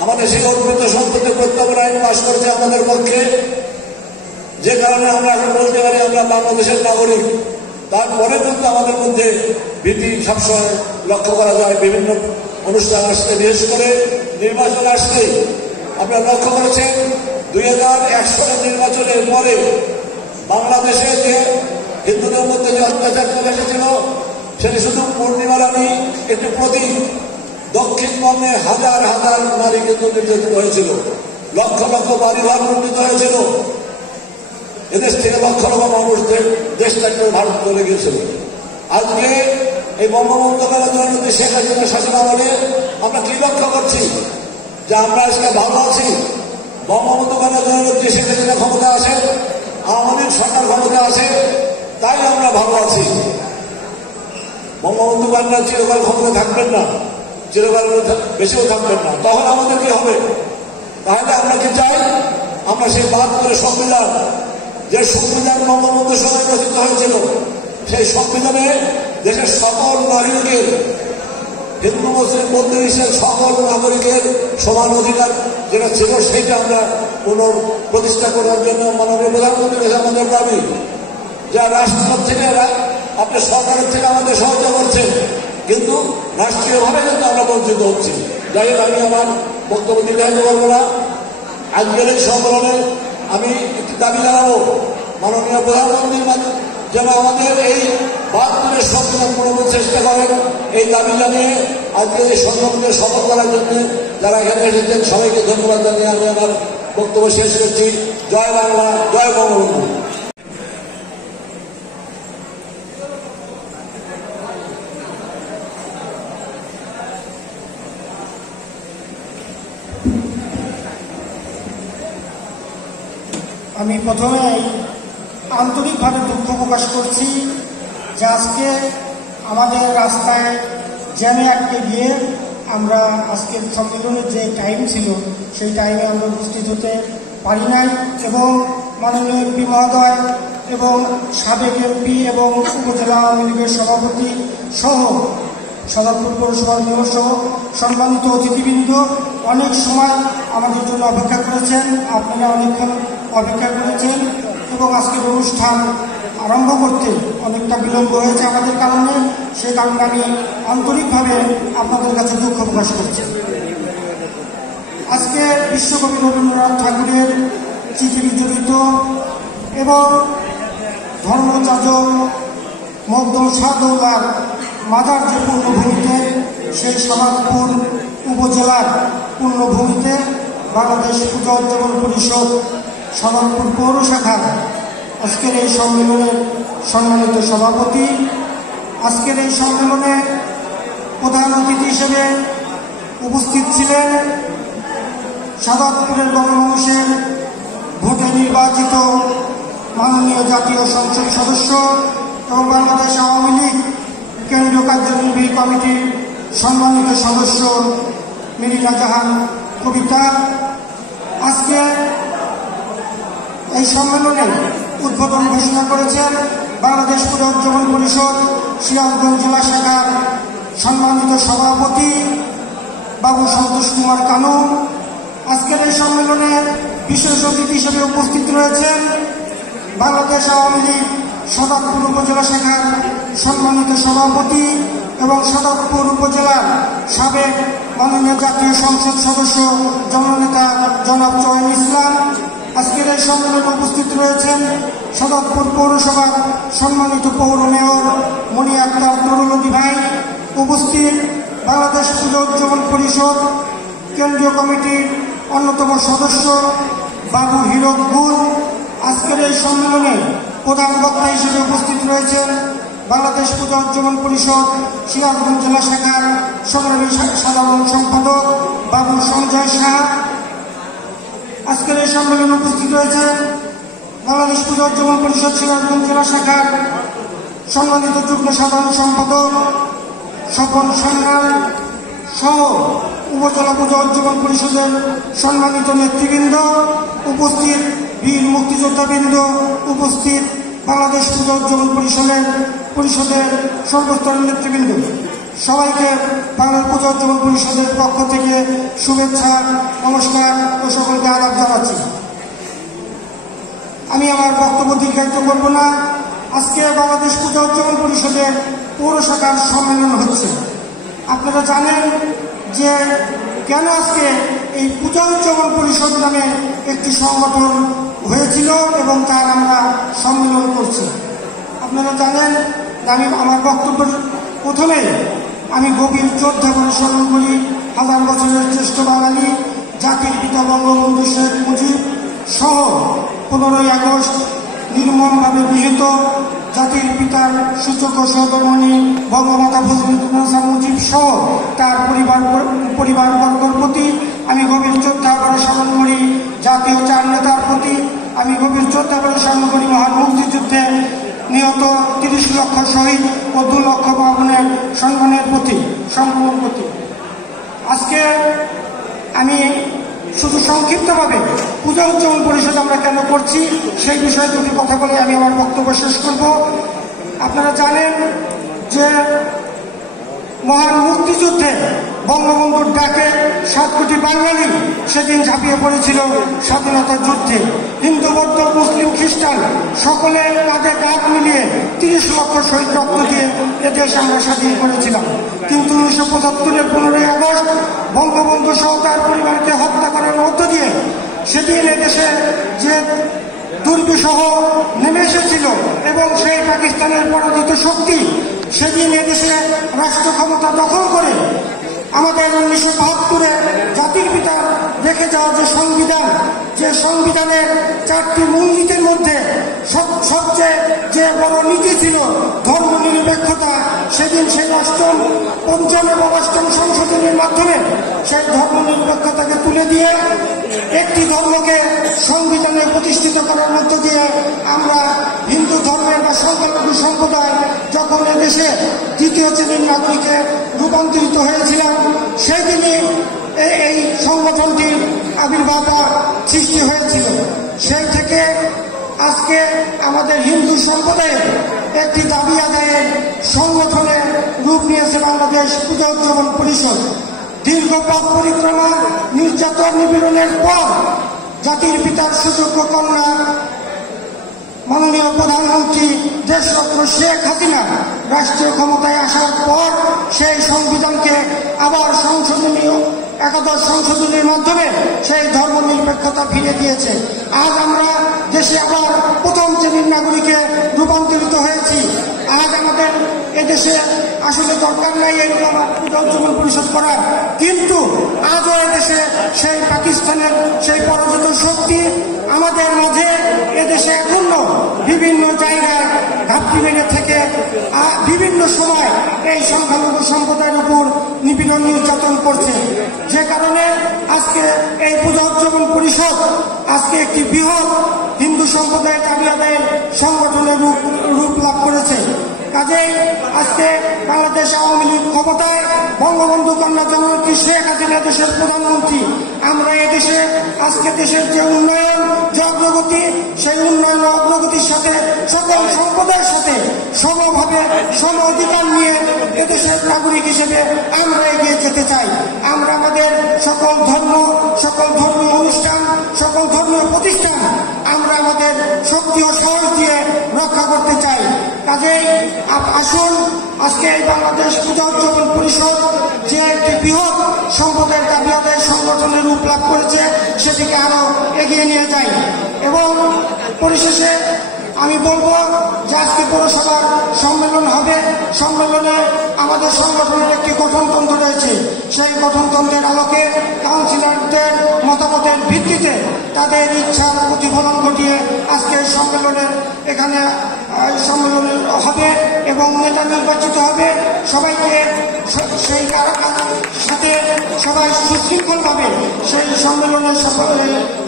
আমাদের সেই অর্পিত সম্পত্তি প্রত্যাবর্তন আইন পাশ করেছে আমাদের পক্ষে, যে কারণে আমরা এখন বলতে পারি আমরা বাংলাদেশের নাগরিক। তারপরে কিন্তু আমাদের মধ্যে ভীতি সবসময় লক্ষ্য করা যায়। বিভিন্ন অনুষ্ঠান আসতে, বিশেষ করে নির্বাচন আসতেই আপনারা লক্ষ্য করেছেন 2001 সালের নির্বাচনের পরে বাংলাদেশে যে হিন্দুদের মধ্যে যে অত্যাচার চলে এসেছিল সেটি শুধু পূর্ণিমার আমি একটি প্রতীক। দক্ষিণবঙ্গে হাজার হাজার নারী কিন্তু নির্যাতিত হয়েছিল, লক্ষ লক্ষ বাড়িঘর লুণ্ঠিত হয়েছিল। এদেশ থেকে লক্ষ লক্ষ মানুষদের দেশটা একটু ভারত চলে গিয়েছিল। আজকে এই বঙ্গবন্ধু জননেত্রী শেখ হাসিনা শাসন আমলে আমরা কি লক্ষ্য করছি? যে আমরা আজকে ভালো আছি। বঙ্গবন্ধু জননেত্রী শেখ হাসিনা ক্ষমতা আসে, আমাদের সরকার ক্ষমতা আসে, তাই আমরা ভালো আছি। বঙ্গবন্ধু কন্যা চিরকাল ক্ষমতা থাকবেন না, চিরকাল বেশিও থাকবেন না। তখন আমাদের কি হবে? তাহলে আমরা কি চাই? আমরা সেই 72 সংবিধান, যে সংবিধান বঙ্গবন্ধুর সময় রচিত হয়েছিল, সেই সংবিধানে দেশের সকল নাগরিকের, হিন্দু মুসলিম বৌদ্ধ খ্রিস্টান সকল নাগরিকের সমান অধিকার যেটা ছিল সেইটা আমরা পুনঃপ্রতিষ্ঠা করার জন্য মাননীয় প্রধানমন্ত্রীর কাছে আমাদের দাবি। যা রাষ্ট্র থেকে আপনার সরকারের থেকে আমাদের সহায়তা করছেন, কিন্তু রাষ্ট্রীয়ভাবে কিন্তু আমরা বঞ্চিত হচ্ছি। যাই হোক, আমি আমার বক্তব্য দীর্ঘায়িত করবো না। আজকের এই সম্মেলনে আমি একটি দাবি জানাবো, মাননীয় প্রধানমন্ত্রীর যেন আমাদের এই 72 সংবিধান পুনর্গঠনের চেষ্টা করেন, এই দাবি জানিয়ে আজকে এই সম্মেলনে সফল করার জন্য যারা এখানে এসেছেন সবাইকে ধন্যবাদ জানিয়ে আমি আমার বক্তব্য শেষ করছি। জয় বাংলা, জয় বঙ্গবন্ধু। আমি প্রথমে আন্তরিকভাবে দুঃখ প্রকাশ করছি যে আজকে আমাদের রাস্তায় জ্যামে আটকে গিয়ে আমরা আজকের সম্মেলনের যে টাইম ছিল সেই টাইমে আমরা উপস্থিত হতে পারি নাই, এবং মাননীয় এমপি মহোদয় এবং সাবেক এমপি এবং উপজেলা আওয়ামী লীগের সভাপতি সহ সদরপুর পৌরসভার মেয়র সহ সম্মানিত অতিথিবৃন্দ অনেক সময় আমাদের জন্য অপেক্ষা করেছেন। আপনারা অনেকক্ষণ অপেক্ষা করেছেন এবং আজকের অনুষ্ঠান আরম্ভ করতে অনেকটা বিলম্ব হয়েছে আমাদের কারণে। সে কারণে আমি আন্তরিকভাবে আপনাদের কাছে দুঃখ প্রকাশ করছি। আজকে বিশ্বকবি রবীন্দ্রনাথ ঠাকুরের চিঠি বিজড়িত এবং ধর্মযাজক মকদুম শাহদৌলার মাজার যে পূর্ণভূমিতে, সেই সনাতপুর উপজেলার পূর্ণভূমিতে বাংলাদেশ পূজা উদযাপন পরিষদ সনাতপুর পৌর শাখার আজকের এই সম্মেলনের সম্মানিত সভাপতি, আজকের এই সম্মেলনে প্রধান অতিথি হিসেবে উপস্থিত ছিলেন সাদাতপুরের গণমানুষের ভোটে নির্বাচিত মাননীয় জাতীয় সংসদ সদস্য এবং বাংলাদেশ আওয়ামী লীগ কেন্দ্রীয় কার্যনির্বাহী কমিটির সম্মানিত সদস্য মেরিনা জাহান কবিতা। আজকে এই সম্মেলনে উদ্বোধন ঘোষণা করেছেন বাংলাদেশ পূজা উদযাপন পরিষদ সিরাজগঞ্জ জেলা শাখার সম্মানিত সভাপতি বাবু সন্তোষ কুমার কানু। আজকের এই সম্মেলনে বিশেষ অতিথি হিসেবে উপস্থিত রয়েছেন বাংলাদেশ আওয়ামী লীগ সাদাতপুর উপজেলা শাখার সম্মানিত সভাপতি এবং সাদাতপুর উপজেলার সাবেক মাননীয় জাতীয় সংসদ সদস্য জননেতা জনাব চয়ন ইসলাম। আজকের এই সম্মেলনে উপস্থিত রয়েছেন সাদাতপুর পৌরসভার সম্মানিত পৌর মেয়র মনি আক্তার তরুলদি ভাই। উপস্থিত বাংলাদেশ পূজা উদযাপন পরিষদ কেন্দ্রীয় কমিটির অন্যতম সদস্য বাবু হীরক গুল। আজকের এই সম্মেলনে প্রধান বক্তা হিসেবে উপস্থিত রয়েছেন বাংলাদেশ পূজা উদযাপন পরিষদ সিরাজগঞ্জ জেলা শাখার সংগ্রামী সাধারণ সম্পাদক বাবু সঞ্জয় শাহ। আজকের এই সম্মেলনে উপস্থিত রয়েছেন বাংলাদেশ পূজা উদযাপন পরিষদ সিরাজগঞ্জ জেলা শাখার সম্মানিত যুগ্ম সাধারণ সম্পাদক স্বপন সান্যাল সহ উপজেলা পূজা উদযাপন পরিষদের সম্মানিত নেতৃবৃন্দ, উপস্থিত বীর মুক্তিযোদ্ধাবৃন্দ, উপস্থিত বাংলাদেশ পূজা উদযাপন পরিষদের সর্বস্তরের নেতৃবৃন্দ, সবাইকে বাংলাদেশ পূজা উদযাপন পরিষদের পক্ষ থেকে শুভেচ্ছা, নমস্কার ও সকলকে আদাব জানাচ্ছি। আমি আমার বক্তব্য দীর্ঘায়িত করব না। আজকে বাংলাদেশ পূজা উদযাপন পরিষদের পৌর শাখার সম্মেলন হচ্ছে। আপনারা জানেন যে কেন আজকে এই পূজা উদযাপন পরিষদ নামে একটি সংগঠন হয়েছিল এবং তার আমরা সম্মেলন করছি। আপনারা জানেন, আমি আমার বক্তব্যের প্রথমে আমি গভীর শ্রদ্ধা করে স্মরণ করি হাজার বছরের শ্রেষ্ঠ বাঙালি জাতির পিতা বঙ্গবন্ধু শেখ মুজিব সহ 15ই আগস্ট নির্মমভাবে নিহত জাতির পিতার সূচক সহধর্মণি বঙ্গমাতা ফজলুন্নেসা মুজিব সহ তার পরিবারবর্গের প্রতি আমি গভীর শ্রদ্ধা করে স্মরণ করি। জাতীয় 4 নেতার প্রতি আমি গভীর শ্রদ্ধা করে স্মরণ করি। মহান মুক্তিযুদ্ধে নিহত 30 লক্ষ শহীদ ও 2 লক্ষ মা-বোনের সম্মানের প্রতি সম্মানের প্রতি আজকে আমি শুধু সংক্ষিপ্তভাবে পূজা উদযাপন পরিষদ আমরা কেন করছি সেই বিষয়ে দুটি কথা বলে আমি আমার বক্তব্য শেষ করব। আপনারা জানেন যে মহান মুক্তিযুদ্ধে বঙ্গবন্ধুর ডাকে 7 কোটি বাঙালি সেদিন ঝাঁপিয়ে পড়েছিল স্বাধীনতার যুদ্ধে। হিন্দু, বৌদ্ধ, মুসলিম, খ্রিস্টান সকলে কাঁধে কাঁধ মিলিয়ে 30 লক্ষ শহীদ রক্ত দিয়ে এদেশ আমরা স্বাধীন করেছিলাম। কিন্তু 1975-এর 15ই আগস্ট বঙ্গবন্ধু সহ তার পরিবারকে হত্যা করার মধ্য দিয়ে সেদিন এদেশে যে দুর্বিষহ নেমে এসেছিল এবং সেই পাকিস্তানের পরাজিত শক্তি সেদিন এদেশে রাষ্ট্র ক্ষমতা দখল করে আমাদের 1972-এ জাতির পিতা রেখে যাওয়া যে সংবিধানের 4টি মূলনীতির মধ্যে সবচেয়ে যে বড় নীতি ছিল ধর্ম নিরপেক্ষতা, সেদিন সেই 5ম এবং 8ম সংশোধনীর মাধ্যমে সেই ধর্ম নিরপেক্ষতাকে তুলে দিয়ে একটি ধর্মকে সংবিধানে প্রতিষ্ঠিত করার মধ্য দিয়ে আমরা হিন্দু ধর্মের বা সংখ্যালঘু সম্প্রদায় যখন এদেশে 2য় শ্রেণীর নাগরিকে রূপান্তরিত হয়েছিলাম সেই দিনই এই সংগঠনটির আবির্ভাব সৃষ্টি হয়েছিল। সেই থেকে আজকে আমাদের হিন্দু সম্প্রদায়ের একটি দাবি আদায়ের সংগঠনের রূপ নিয়েছে বাংলাদেশ পূজা উদযাপন পরিষদ। দীর্ঘ পথ পরিক্রমা, নির্যাতন, নিপীড়নের পর জাতির পিতার সুযোগ্য কন্যা মাননীয় প্রধানমন্ত্রী দেশরত্ন শেখ হাসিনা রাষ্ট্রীয় ক্ষমতায় আসার পর সেই সংবিধানকে আবার সংশোধনীয় একাদশ সংশোধনীর মাধ্যমে সেই ধর্মনিরপেক্ষতা ফিরে দিয়েছে। আজ আমরা দেশে আবার প্রথম শ্রেণীর নাগরিকে রূপান্তরিত হয়েছি। আজ আমাদের এদেশে আসলে দরকার নাই এরকম পূজা উদযাপন পরিষদ করার, কিন্তু আজও এদেশে সেই পাকিস্তানের সেই পরাজিত শক্তি আমাদের মাঝে এদেশে এখনো বিভিন্ন জায়গায় ঘাপটি মেরে থেকে বিভিন্ন সময় এই সংখ্যালঘু সম্প্রদায়ের উপর নিপীড়ন নির্যাতন করছে। যে কারণে আজকে এই পূজা উদযাপন পরিষদ আজকে একটি বৃহৎ হিন্দু সম্প্রদায়ের দাবি আদায়ের সংগঠনের রূপ লাভ করেছে। কাজেই আজকে বাংলাদেশ আওয়ামী লীগ ক্ষমতায়, বঙ্গবন্ধু কন্যা জননেত্রী শেখ হাসিনা দেশের প্রধানমন্ত্রী, আমরা এদেশে আজকে দেশের যে উন্নয়ন, যে অগ্রগতি, সেই উন্নয়ন ও অগ্রগতির সাথে সকল সম্প্রদায়ের সাথে সমভাবে সম অধিকার নিয়ে এদেশের নাগরিক হিসেবে আমরা এগিয়ে যেতে চাই। আমরা আমাদের সকল ধর্ম, সকল ধর্মীয় অনুষ্ঠান, সকল ধর্মীয় প্রতিষ্ঠান আমরা আমাদের শক্তি ও সাহস দিয়ে রক্ষা করতে চাই। কাজেই আসুন আজকে এই বাংলাদেশ পূজা উদযাপন পরিষদ যে একটি বৃহৎ সম্প্রদায়ের দাবি আদায়ের সংগঠনের রূপ লাভ করেছে সেটিকে আরো এগিয়ে নিয়ে যাই। এবং পরিশেষে আমি বলবো যে আজকে পৌরসভার সম্মেলন হবে, সম্মেলনে আমাদের সংগঠনের একটি গঠনতন্ত্র রয়েছে। সেই গঠনতন্ত্রের আলোকে কাউন্সিলরদের মতামতের ভিত্তিতে তাদের ইচ্ছার প্রতিফলন ঘটিয়ে আজকে সম্মেলনের এখানে সম্মেলন হবে এবং নেতা নির্বাচিত হবে। সবাইকে সেই সাথে সবাই সুশৃঙ্খলভাবে সেই সম্মেলনের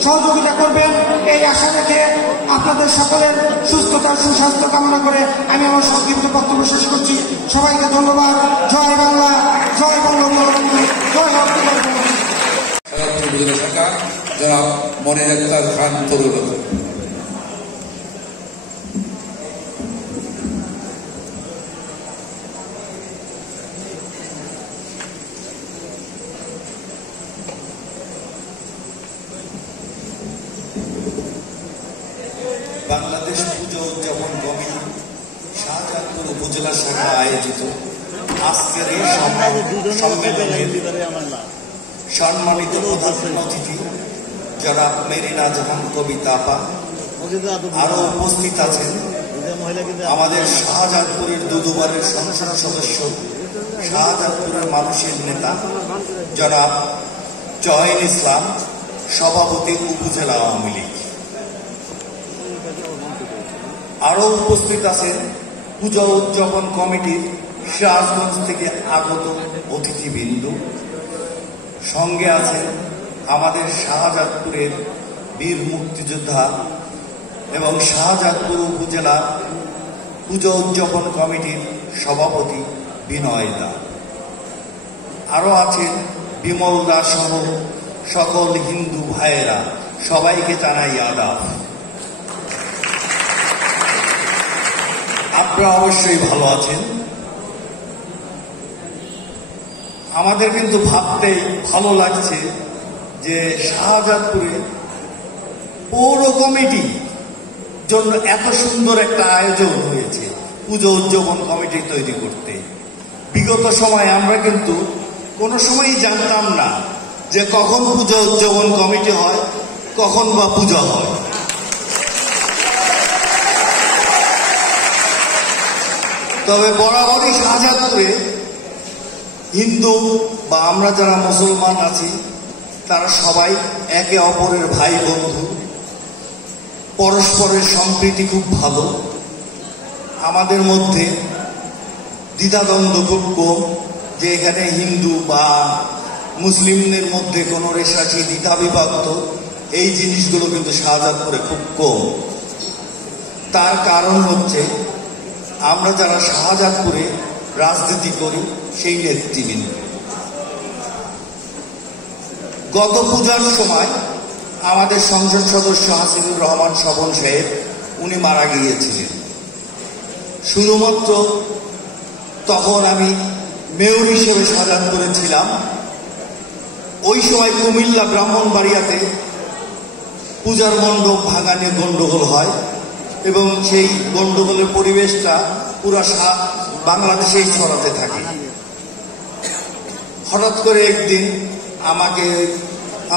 সহযোগিতা করবেন এই আশা রেখে আপনাদের সকলের সুস্থতা সুস্বাস্থ্য কামনা করে আমি আমার সংক্ষিপ্ত বক্তব্য শেষ করছি। সবাইকে ধন্যবাদ। জয় বাংলা, জয় বঙ্গবন্ধু, জয় শাখা যারা মনির আক্তার খান তরুণ। বাংলাদেশ পুজো উদযাপন কমিটি শাহজাহানপুর উপজেলা শাখা আয়োজিত আজকের এই সম্মেলনের সম্মানিত প্রধান অতিথি যারা মেরিনা জাহান কবিতা আপা, আরো উপস্থিত আছেন আমাদের শাহজাহানপুরের দুবারের সংসদ সদস্য, শাহজাহানপুরের মানুষের নেতা জনাব জহির ইসলাম, সভাপতি উপজেলা আওয়ামী লীগ। আরো উপস্থিত আছেন পূজা উদযাপন কমিটির সিরাজগঞ্জ থেকে আগত অতিথিবৃন্দ। সঙ্গে আছেন আমাদের শাহজাদপুরের বীর মুক্তিযোদ্ধা এবং শাহজাদপুর উপজেলা পূজা উদযাপন কমিটির সভাপতি বিনয় দা। আরো আছেন বিমল দা সহ সকল হিন্দু ভাইয়েরা। সবাইকে জানাই আদাব। আপনারা অবশ্যই ভালো আছেন। আমাদের কিন্তু ভাবতেই ভালো লাগছে যে শাহজাদপুরে পৌর কমিটি জন্য এত সুন্দর একটা আয়োজন হয়েছে পুজো উদযাপন কমিটি তৈরি করতে। বিগত সময়ে আমরা কিন্তু কোনো সময়ই জানতাম না যে কখন পুজো উদযাপন কমিটি হয়, কখন বা পূজা হয়। তবে বরাবরই শাহজাদপুরে হিন্দু বা আমরা যারা মুসলমান আছি তারা সবাই একে অপরের ভাই বন্ধু, পরস্পরের সম্প্রীতি খুব ভালো। আমাদের মধ্যে দ্বিধাদ্বন্দ্ব খুব কম যে এখানে হিন্দু বা মুসলিমদের মধ্যে কোনো রেশারেশি দ্বিধা বিভক্ত এই জিনিসগুলো কিন্তু শাহজাদপুরে খুব কম। তার কারণ হচ্ছে আমরা যারা শাহজাদপুরে রাজনীতি করি সেই নেতৃবৃন্দ। গত পূজার সময় আমাদের সংসদ সদস্য হাসিনুর রহমান স্বপন সাহেব উনি মারা গিয়েছিলেন। শুধুমাত্র তখন আমি মেয়র হিসেবে শাহজাদপুরে ছিলাম। ওই সময় কুমিল্লা ব্রাহ্মণবাড়িয়াতে পূজার মণ্ডপ ভাঙা নিয়ে গন্ডগোল হয় এবং সেই গন্ডগোলের পরিবেশটা পুরা বাংলাদেশেই ছড়াতে থাকে। হঠাৎ করে একদিন আমাকে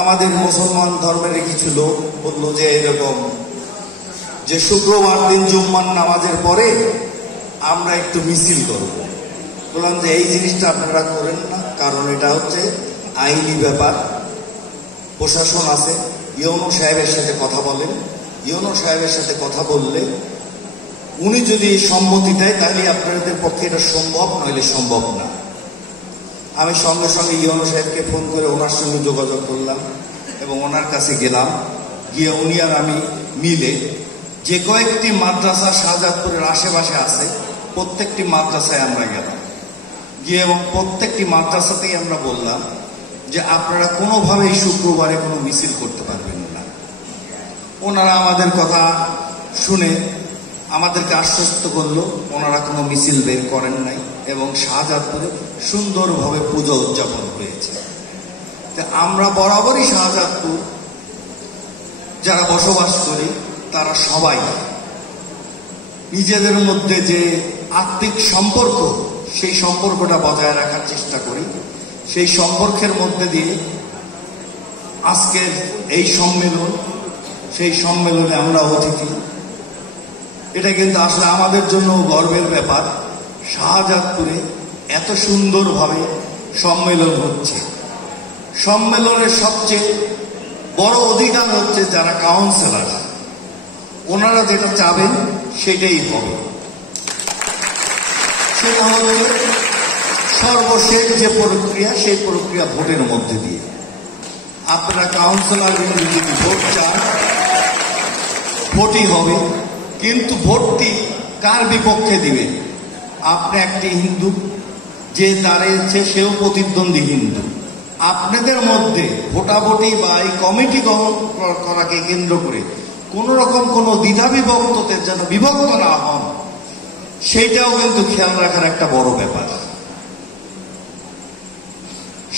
আমাদের মুসলমান ধর্মের কিছু লোক বললো যে এরকম যে শুক্রবার দিন জুম্মার নামাজের পরে আমরা একটু মিছিল করব। বললাম যে এই জিনিসটা আপনারা করেন না, কারণ এটা হচ্ছে আইনি ব্যাপার, প্রশাসন আছে, ইউনো সাহেবের সাথে কথা বলেন, ইউনো সাহেবের সাথে কথা বললে উনি যদি সম্মতি দেয় তাহলে আপনাদের পক্ষে এটা সম্ভব, নইলে সম্ভব না। আমি সঙ্গে সঙ্গে ইউনো সাহেবকে ফোন করে ওনার সঙ্গে যোগাযোগ করলাম এবং ওনার কাছে গেলাম। গিয়ে উনি আর আমি মিলে যে কয়েকটি মাদ্রাসা শাহজাদপুরের আশেপাশে আছে প্রত্যেকটি মাদ্রাসায় আমরা গেলাম। গিয়ে এবং প্রত্যেকটি মাদ্রাসাতেই আমরা বললাম যে আপনারা কোনোভাবেই শুক্রবারে কোনো মিছিল করতে পারবেন না। ওনারা আমাদের কথা শুনে আমাদেরকে আশ্বস্ত করলো ওনারা কোনো মিছিল বের করেন নাই এবং শাহজাদপুরে সুন্দরভাবে পুজো উদযাপন হয়েছে। আমরা বরাবরই শাহজাদপুর যারা বসবাস করি তারা সবাই নিজেদের মধ্যে যে আত্মিক সম্পর্ক, সেই সম্পর্কটা বজায় রাখার চেষ্টা করি। সেই সম্পর্কের মধ্যে দিয়ে আজকের এই সম্মেলন, সেই সম্মেলনে আমরা অতিথি। এটা কিন্তু আসলে আমাদের জন্য গর্বের ব্যাপার, শাহজাদপুরে এত সুন্দরভাবে সম্মেলন হচ্ছে। সম্মেলনের সবচেয়ে বড় অধিকার হচ্ছে যারা কাউন্সিলর, ওনারা যেটা চাবেন সেটাই হবে। সেটা হচ্ছে সর্বশেষ যে প্রক্রিয়া, সেই প্রক্রিয়া ভোটের মধ্যে দিয়ে। আপনারা কাউন্সিলর যদি ভোট চান, ভোটই হবে, কিন্তু ভোটটি কার বিপক্ষে দিবেন? আপনি একটি হিন্দু, যে দাঁড়িয়েছে সেও প্রতিদ্বন্দ্বী হিন্দু। আপনাদের মধ্যে ভোটাভুটি বা এই কমিটি গ্রহণ করাকে কেন্দ্র করে কোন রকম কোনো দ্বিধা বিভক্ততে যেন বিভক্ত না হন, সেইটাও কিন্তু খেয়াল রাখার একটা বড় ব্যাপার।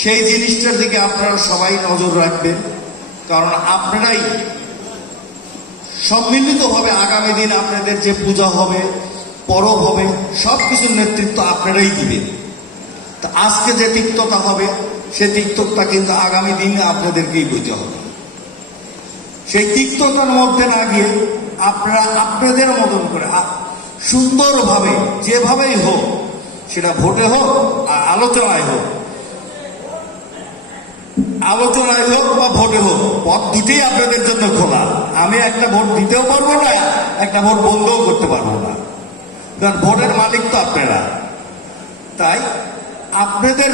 সেই জিনিসটার দিকে আপনারা সবাই নজর রাখবেন, কারণ আপনারাই সম্মিলিতভাবে আগামী দিন আপনাদের যে পূজা হবে, পরব হবে, সবকিছুর নেতৃত্ব আপনারাই দিবেন। তা আজকে যে তিক্ততা হবে, সেই তিক্ততা কিন্তু আগামী দিনে আপনাদেরকেই বুঝতে হবে। সেই তিক্ততার মধ্যে না গিয়ে আপনারা আপনাদের মতন করে সুন্দরভাবে যেভাবেই হোক, সেটা ভোটে হোক আর আলোচনায় হোক, বা ভোটে হোক, পথ দুটেই আপনাদের জন্য খোলা। আমি একটা ভোট দিতেও পারবো না, একটা ভোট বন্ধও করতে পারবো না, কারণ ভোটের মালিক তো আপনারা। তাই আপনাদের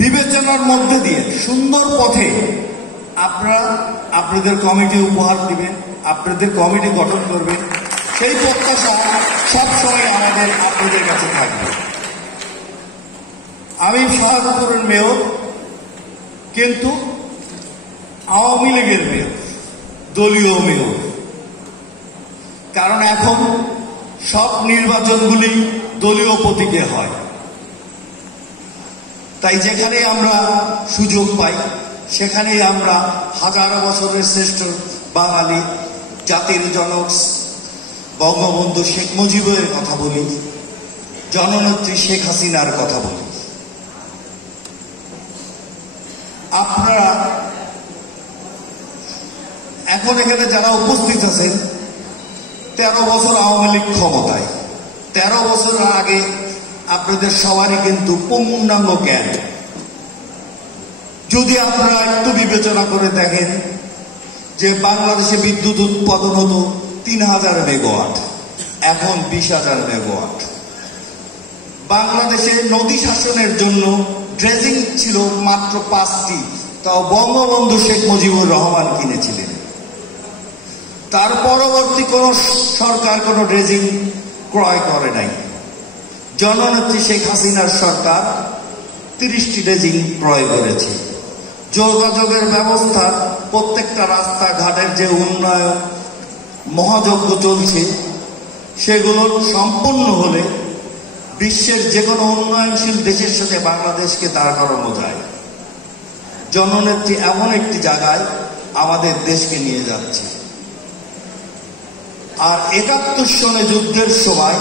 বিবেচনার মধ্যে দিয়ে সুন্দর পথে আপনারা আপনাদের কমিটি উপহার দিবেন, আপনাদের কমিটি গঠন করবেন, সেই প্রত্যাশা সবসময় আমাদের আপনাদের কাছে থাকবে। আমি শাহজাদপুরের মেয়র, কিন্তু আওয়ামী লীগের মেয়র, দলীয় মেয়র। কারণ এখন সব নির্বাচনগুলি দলীয় প্রতীকে হয়। তাই যেখানে আমরা সুযোগ পাই সেখানেই আমরা হাজারো বছরের শ্রেষ্ঠ বাঙালি জাতির জনক বঙ্গবন্ধু শেখ মুজিবের কথা বলি, জননেত্রী শেখ হাসিনার কথা বলি। আপনারা এখন এখানে যারা উপস্থিত আছেন, 13 বছর আওয়ামী লীগ ক্ষমতায়, 13 বছর আগে আপনাদের সবারই কিন্তু পূর্ণাঙ্গ জ্ঞান। যদি আপনারা একটু বিবেচনা করে দেখেন যে বাংলাদেশে বিদ্যুৎ উৎপাদন হতো 3000 মেগাওয়াট, এখন 20,000 মেগাওয়াট। বাংলাদেশে নদী শাসনের জন্য ড্রেজিং ছিল মাত্র 5টি, তাও বঙ্গবন্ধু শেখ মুজিবুর রহমান কিনেছিলেন। তার পরবর্তী কোন সরকার কোন ড্রেজিং ক্রয় করে নাই। জননেত্রী শেখ হাসিনার সরকার 30টি ড্রেজিং ক্রয় করেছে। যোগাযোগের ব্যবস্থা, প্রত্যেকটা রাস্তাঘাটের যে উন্নয়ন মহাযজ্ঞ চলছে, সেগুলো সম্পূর্ণ হলে বিশ্বের যে কোনো উন্নয়নশীল দেশের সাথে বাংলাদেশকে দাঁড় করানো যায়। জননেত্রী এমন একটি জায়গায় আমাদের দেশকে নিয়ে যাচ্ছে। আর 71 সনে যুদ্ধের সময়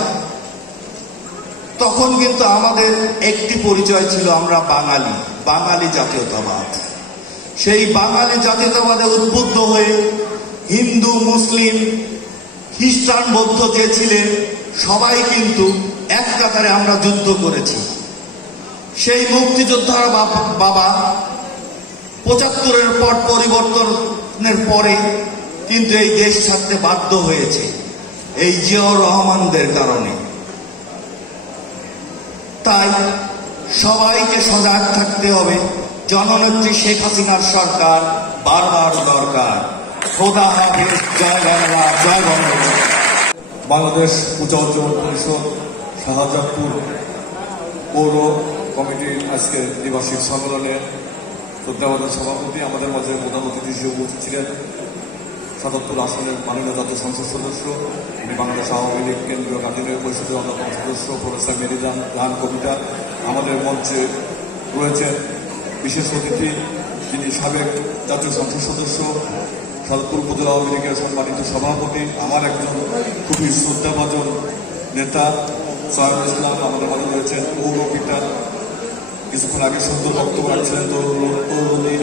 তখন কিন্তু আমাদের একটি পরিচয় ছিল, আমরা বাঙালি, বাঙালি জাতীয়তাবাদ। সেই বাঙালি জাতীয়তাবাদে উদ্বুদ্ধ হয়ে হিন্দু, মুসলিম, খ্রিস্টান, বৌদ্ধ যে ছিলেন সবাই কিন্তু এক কাতারে আমরা যুদ্ধ করেছি। সেই মুক্তিযোদ্ধার বাবা ৭৫-এর পর পরিবর্তনের পরে কিন্তু এই দেশ ছাড়তে বাধ্য হয়েছে এই জিয়াউর রহমানদের কারণে। তাই সবাইকে সজাগ থাকতে হবে, জননেত্রী শেখ হাসিনার সরকার বারবার দরকার। খোদা হাফেজ, জয় বাংলা, জয় বঙ্গবন্ধু। বাংলাদেশ পূজা উদযাপন পরিষদ শাহজাদপুর পৌর কমিটির আজকে দ্বিবার্ষিক সম্মেলনে শ্রদ্ধাভাজন সভাপতি আমাদের মাঝে প্রধান অতিথি হিসেবে উপস্থিত ছিলেন ৭৭ আসনের মাননীয় জাতীয় সংসদ সদস্য, উনি বাংলাদেশ আওয়ামী লীগ কেন্দ্রীয় কার্যনির্বাহী পরিষদের অন্যতম সদস্য প্রফেসর মেরিজান কবিতা। আমাদের মঞ্চে রয়েছেন বিশেষ অতিথি যিনি সাবেক জাতীয় সংসদ সদস্য, সাদতপুর উপজেলা আওয়ামী লীগের সম্মানিত সভাপতি, আমার একজন খুবই শ্রদ্ধাভাজন নেতা সৈয়দ ইসলাম। আমাদের মাঝে রয়েছেন পৌর পিতা, কিছুক্ষণ আগে সুন্দর বক্তব্য রাখছিলেন তরুণী।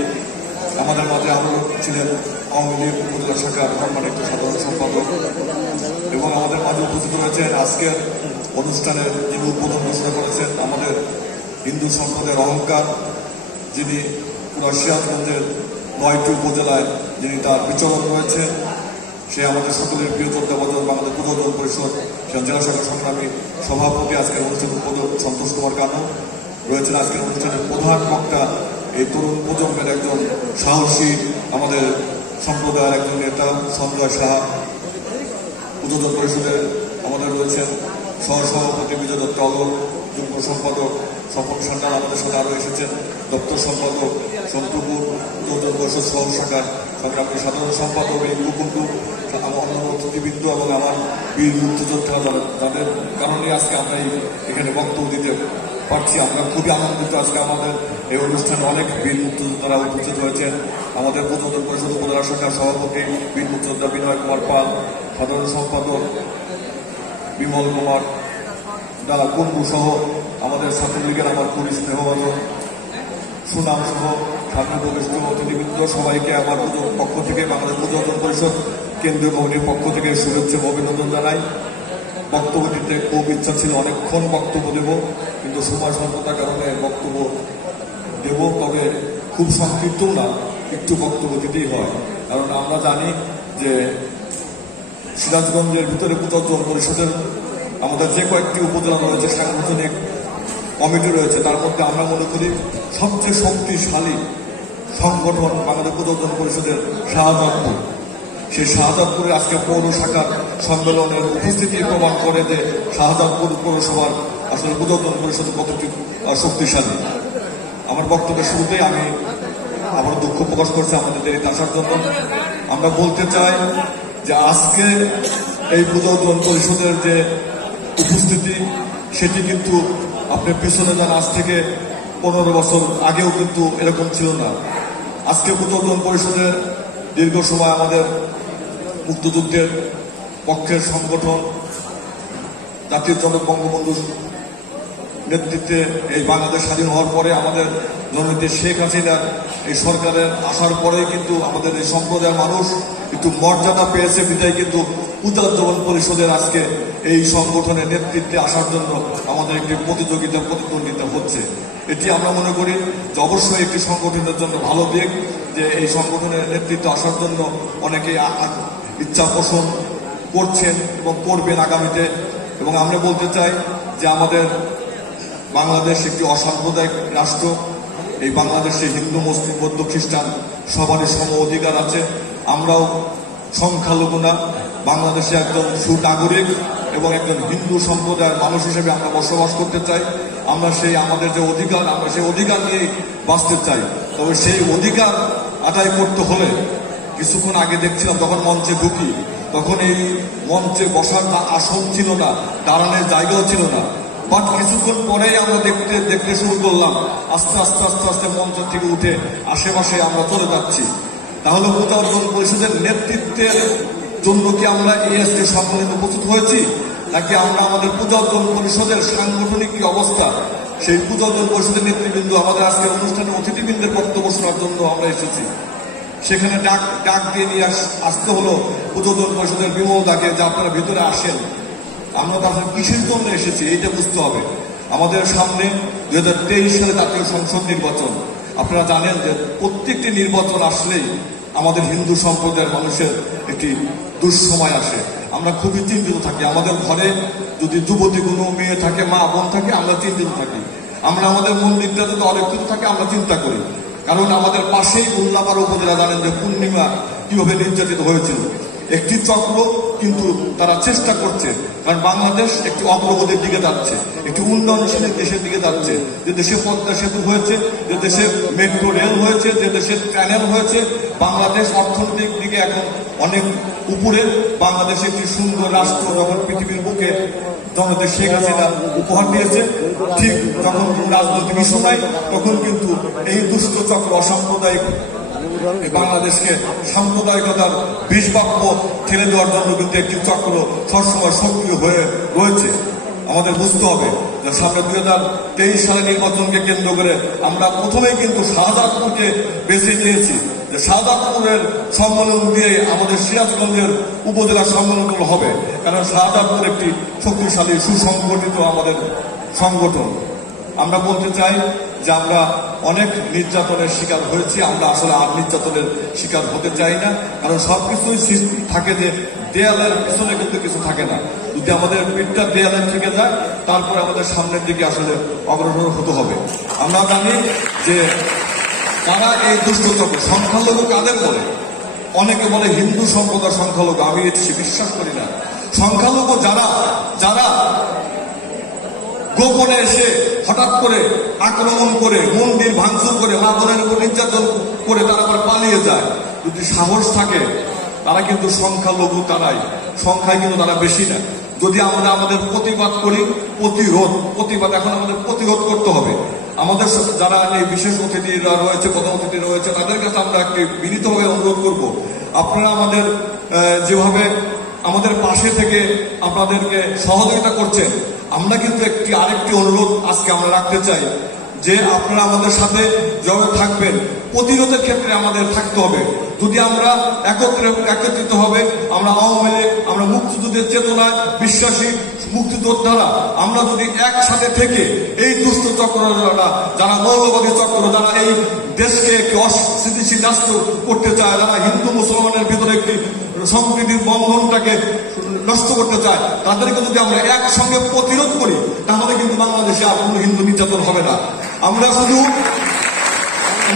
আমাদের মাঝে আরও ছিলেন আওয়ামী লীগ উপজেলা শাখার সম্মানিত সাধারণ সম্পাদক, এবং আমাদের মাঝে উপস্থিত রয়েছেন আজকের অনুষ্ঠানের যিনি উদ্বোধন ঘোষণা করেছেন আমাদের হিন্দু সম্প্রদায়ের অহংকার, যিনি পুরো সিরাজগঞ্জের ৯টি উপজেলায় যিনি তার বিচরণ রয়েছে, সে আমাদের সকলের প্রিয় শ্রদ্ধাভাজন বাংলাদেশ পূজা উদযাপন পরিষদ জেলা শাখা সংগ্রামী সভাপতি, আজকের অনুষ্ঠান উদ্বোধক সন্তোষ কুমার কানু রয়েছেন। আজকের অনুষ্ঠানের প্রধান বক্তা এই তরুণ প্রজন্মের একজন সাহসী আমাদের সম্প্রদায়ের একজন নেতা সঞ্জয় সাহা। উদযাপন পরিষদের আমাদের রয়েছেন সহসভাপতি বিজয় দত্ত অলর, যুগ্ম সম্পাদক স্বপন সান্যাল আমাদের সাথে আরও এসেছেন, দপ্তর সম্পাদক সন্তুপুর উদযাপন পরিষদ সহ শাখার সংগ্রামী সাধারণ সম্পাদক এই কুকুন্টু, আমার অন্যান্য অতিথিবৃন্দ এবং আমার বীর মুক্তিযোদ্ধা, তাদের কারণে আজকে আমরা এখানে বক্তব্য দিতে পারছি। আমরা খুবই আনন্দিত। আজকে আমাদের এই অনুষ্ঠানে অনেক বীর মুক্তিযোদ্ধারা উপস্থিত হয়েছেন। আমাদের উদযাপন পরিষদ উপজেলা শাখার সভাপতি বীর মুক্তিযোদ্ধা বিনয় কুমার পাল, সাধারণ সম্পাদক বিমল কুমার দাদা কুন্ডু সহ আমাদের ছাত্রলীগের আমার খুবই স্নেহভাজন সুনাম সহ সার্বভৌমিষ্ঠ অতিথিবৃন্দ, সবাইকে আমার পক্ষ থেকে বাংলাদেশ উদযাপন পরিষদ কেন্দ্রীয় কমিটির পক্ষ থেকে শুভেচ্ছা ও অভিনন্দন জানাই। বক্তব্য দিতে খুব ইচ্ছা ছিল, অনেকক্ষণ বক্তব্য দেব, কিন্তু সময় স্বল্পতার কারণে বক্তব্য দেব, তবে খুব সংক্ষিপ্ত না, একটু বক্তব্য দিতেই হয়। কারণ আমরা জানি যে সিরাজগঞ্জের ভিতরে পূজা উদযাপন পরিষদের আমাদের যে কয়েকটি উপজেলা রয়েছে, সাংগঠনিক কমিটি রয়েছে, তার মধ্যে আমরা মনে করি সবচেয়ে শক্তিশালী সংগঠন বাংলাদেশ পূজা উদযাপন পরিষদের শাহজাদপুর। সেই শাহজাদপুরে আজকে পৌর শাখার সম্মেলনের উপস্থিতি প্রমাণ করে যে শাহজাদপুর পৌরসভার আসলে পূজা উদযাপন পরিষদ কতটি শক্তিশালী। আমার বক্তব্যের শুরুতেই আমি আবার দুঃখ প্রকাশ করছি আমাদের দেরিতে আসার জন্য। আমরা বলতে চাই যে আজকে এই পূজা উদযাপন পরিষদের যে উপস্থিতি, সেটি কিন্তু আপনি পিছনে যান, আজ থেকে 15 বছর আগেও কিন্তু এরকম ছিল না। আজকে পূজা উদযাপন পরিষদের দীর্ঘ সময় আমাদের মুক্তিযুদ্ধের পক্ষের সংগঠন জাতির জনক বঙ্গবন্ধুর নেতৃত্বে এই বাংলাদেশ স্বাধীন হওয়ার পরে আমাদের জননেত্রী শেখ হাসিনার এই সরকারের আসার পরে কিন্তু আমাদের এই সম্প্রদায়ের মানুষ একটু মর্যাদা পেয়েছে, বিদায় কিন্তু পূজা উদযাপন পরিষদের আজকে এই সংগঠনের নেতৃত্বে আসার জন্য আমাদের একটি প্রতিদ্বন্দ্বিতা হচ্ছে। এটি আমরা মনে করি যে অবশ্যই একটি সংগঠনের জন্য ভালো দিক, যে এই সংগঠনের নেতৃত্বে আসার জন্য অনেকে ইচ্ছা পোষণ করছেন এবং করবেন আগামীতে। এবং আমরা বলতে চাই যে আমাদের বাংলাদেশ একটি অসাম্প্রদায়িক রাষ্ট্র। এই বাংলাদেশে হিন্দু, মুসলিম, বৌদ্ধ, খ্রিস্টান সবারই সম অধিকার আছে। আমরাও সংখ্যালঘু না, বাংলাদেশে একজন সুনাগরিক এবং একজন হিন্দু সম্প্রদায়ের মানুষ হিসেবে আমরা বসবাস করতে চাই। আমরা আমাদের যে অধিকার, আমরা সেই অধিকার নিয়েই বাঁচতে চাই। তবে সেই অধিকার আদায় করতে হলে কিছুক্ষণ আগে দেখছিলাম যখন মঞ্চে ঢুকি, তখন এই মঞ্চে বসার আসন ছিল না, দাঁড়ানোর জায়গাও ছিল না। বাট কিছুক্ষণ পরেই আমরা দেখতে শুরু করলাম, আস্তে আস্তে আস্তে আস্তে মঞ্চ থেকে উঠে আশেপাশে আমরা চলে যাচ্ছি। তাহলে পূজা উদযাপন পরিষদের নেতৃত্বের জন্য কি আমরা এই আজকে সম্মেলনে উপস্থিত হয়েছি? নাকি আমরা আমাদের পূজা অর্জন পরিষদের সাংগঠনিক কি অবস্থা, সেই পূজা অর্জন পরিষদের নেতৃবৃন্দ আমাদের আজকের অনুষ্ঠানে অতিথিবৃন্দের বক্তব্য শোনার জন্য আমরা এসেছি। সেখানে ডাক দিয়ে নিয়ে আসতে হলো পূজা অর্জন পরিষদের বিমল দাকে যে আপনারা ভিতরে আসেন। আমরা তো আসলে কিসের জন্য এসেছি এইটা বুঝতে হবে। আমাদের সামনে 2023 সালে জাতীয় সংসদ নির্বাচন। আপনারা জানেন যে প্রত্যেকটি নির্বাচন আসলেই আমাদের হিন্দু সম্প্রদায়ের মানুষের একটি দুঃসময় আসে। আমরা খুবই চিন্তিত থাকি। আমাদের ঘরে যদি যুবতী কোনো মেয়ে থাকে, মা বোন থাকে, আমরা চিন্তিত থাকি। আমরা আমাদের মন্দিরটা যদি অরক্ষিত থাকে আমরা চিন্তা করি। কারণ আমাদের পাশেই উল্লাপাড়া উপজেলা জানেন যে পূর্ণিমা কিভাবে নির্যাতিত হয়েছিল। একটি চক্র কিন্তু তারা চেষ্টা করছে, কারণ বাংলাদেশ একটি অগ্রগতির দিকে যাচ্ছে, একটি উন্নয়নশীল দেশের দিকে যাচ্ছে। যে দেশে পদ্মা সেতু হয়েছে, যে দেশে মেট্রো রেল হয়েছে, যে দেশের চ্যানেল হয়েছে, বাংলাদেশ অর্থনৈতিক দিকে এখন অনেক উপরে। বাংলাদেশ একটি সুন্দর রাষ্ট্র যখন পৃথিবীর বুকে জনতা শেখ হাসিনা উপহার দিয়েছে, ঠিক যখন রাজনৈতিক ইস্যু নাই তখন কিন্তু এই দুষ্ট চক্র অসাম্প্রদায়িক বাংলাদেশকে সাম্প্রদায়িকতার বিষবাক্য ঠেলে দেওয়ার জন্য কিন্তু একটি চক্র সবসময় সক্রিয় হয়ে রয়েছে। আমাদের বুঝতে হবে যে সামনে 2023 সালে নির্বাচনকে কেন্দ্র করে আমরা প্রথমেই কিন্তু শাহজাদপুরকে বেছে নিয়েছি, যে শাহজাদপুরের সম্মেলন দিয়ে আমাদের সিরাজগঞ্জের উপজেলা সম্মেলনগুলো হবে। কারণ শাহজাদপুর একটি শক্তিশালী সুসংগঠিত আমাদের সংগঠন। আমরা বলতে চাই যে আমরা অনেক নির্যাতনের শিকার হয়েছি, আমরা আসলে আর নির্যাতনের শিকার হতে চাই না। কারণ সবকিছুই সৃষ্টি থাকে যে দেয়ালের পিছনে কিন্তু কিছু থাকে না। যদি আমাদের পিঠটা দেয়ালের থেকে যায় তারপরে আমাদের সামনের দিকে আসলে অগ্রসর হতে হবে। আমরা জানি যে তারা এই দুষ্ট চক্র সংখ্যালঘু কাদের বলে, অনেকে বলে হিন্দু সম্প্রদায়ের সংখ্যালঘু। আমি এটি বিশ্বাস করি না। সংখ্যালঘু যারা গোপনে এসে হঠাৎ করে আক্রমণ করে, মন্দির ভাঙচুর করে, মা বোনের উপর নির্যাতন করে তারা আবার পালিয়ে যায়, যদি সাহস থাকে তারা কিন্তু সংখ্যালঘু, তারাই সংখ্যায় কিন্তু তারা বেশি না। যদি আমরা আমাদের প্রতিবাদ করি, প্রতিবাদ এখন আমাদের প্রতিরোধ করতে হবে। আমাদের যারা এই বিশেষ অতিথিরা রয়েছে, প্রধান অতিথি রয়েছে, তাদের কাছে আমরা একটি বিনীতভাবে অনুরোধ করব, আপনারা আমাদের যেভাবে আমাদের পাশে থেকে আপনাদেরকে সহযোগিতা করছেন, আমরা কিন্তু আরেকটি অনুরোধ আজকে আমরা রাখতে চাই যে আপনারা আমাদের সাথে যেভাবে থাকবেন, প্রতিরোধের ক্ষেত্রে আমাদের থাকতে হবে। যদি আমরা একত্রিত হবে, আমরা আওয়ামী লীগ, আমরা মুক্তিযুদ্ধের চেতনায় বিশ্বাসী মুক্তিযোদ্ধারা, আমরা যদি একসাথে থেকে এই দুষ্ট চক্র যারা মৌলবাদী চক্র, যারা এই দেশকে একটি অস্থিতিশীল রাষ্ট্র করতে চায়, যারা হিন্দু মুসলমানের ভিতরে একটি সম্প্রীতির বন্ধনটাকে নষ্ট করতে চায়, তাদেরকে যদি আমরা একসঙ্গে প্রতিরোধ করি তাহলে কিন্তু বাংলাদেশে আর কোনো হিন্দু নির্যাতন হবে না। আমরা শুধু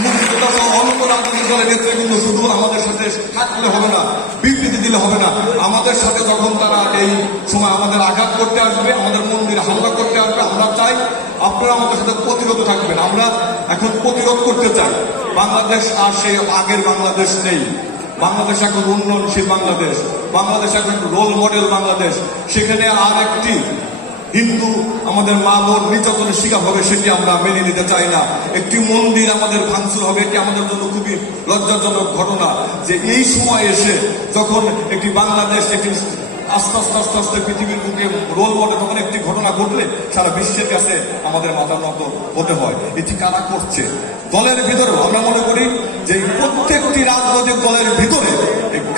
মুক্তিযোদ্ধা সহ অন্য রাজনৈতিক দলের নেতৃবৃন্দ শুধু আমাদের সাথে থাকলে হবে না, বিবৃতি দিলে হবে না। আমাদের সাথে যখন তারা এই সময় আমাদের আঘাত করতে আসবে, আমাদের মন্দিরে হামলা করতে আসবে, আমরা চাই আপনারা আমাদের সাথে প্রতিরোধ থাকবেন। আমরা এখন প্রতিরোধ করতে চাই। বাংলাদেশ আর সেই আগের বাংলাদেশ নেই। বাংলাদেশ এখন উন্নয়নশীল বাংলাদেশ, বাংলাদেশ এখন রোল মডেল বাংলাদেশ। সেখানে আর একটি হিন্দু আমাদের মা বোন নির্যাতনের শিকার হবে সেটি আমরা মেনে নিতে চাই না। একটি মন্দির আমাদের ভাঙচুর হবে, এটি আমাদের জন্য খুবই লজ্জাজনক ঘটনা। যে এই সময় এসে যখন একটি বাংলাদেশ একটি আস্তে আস্তে পৃথিবীর বুকে রোল মডেল, তখন একটি ঘটনা ঘটলে সারা বিশ্বের কাছে আমাদের মাথা নত হতে হয়। এটি কারা করছে? দলের ভিতরেও আমরা মনে করি যে প্রত্যেকটি রাজনৈতিক দলের ভিতরে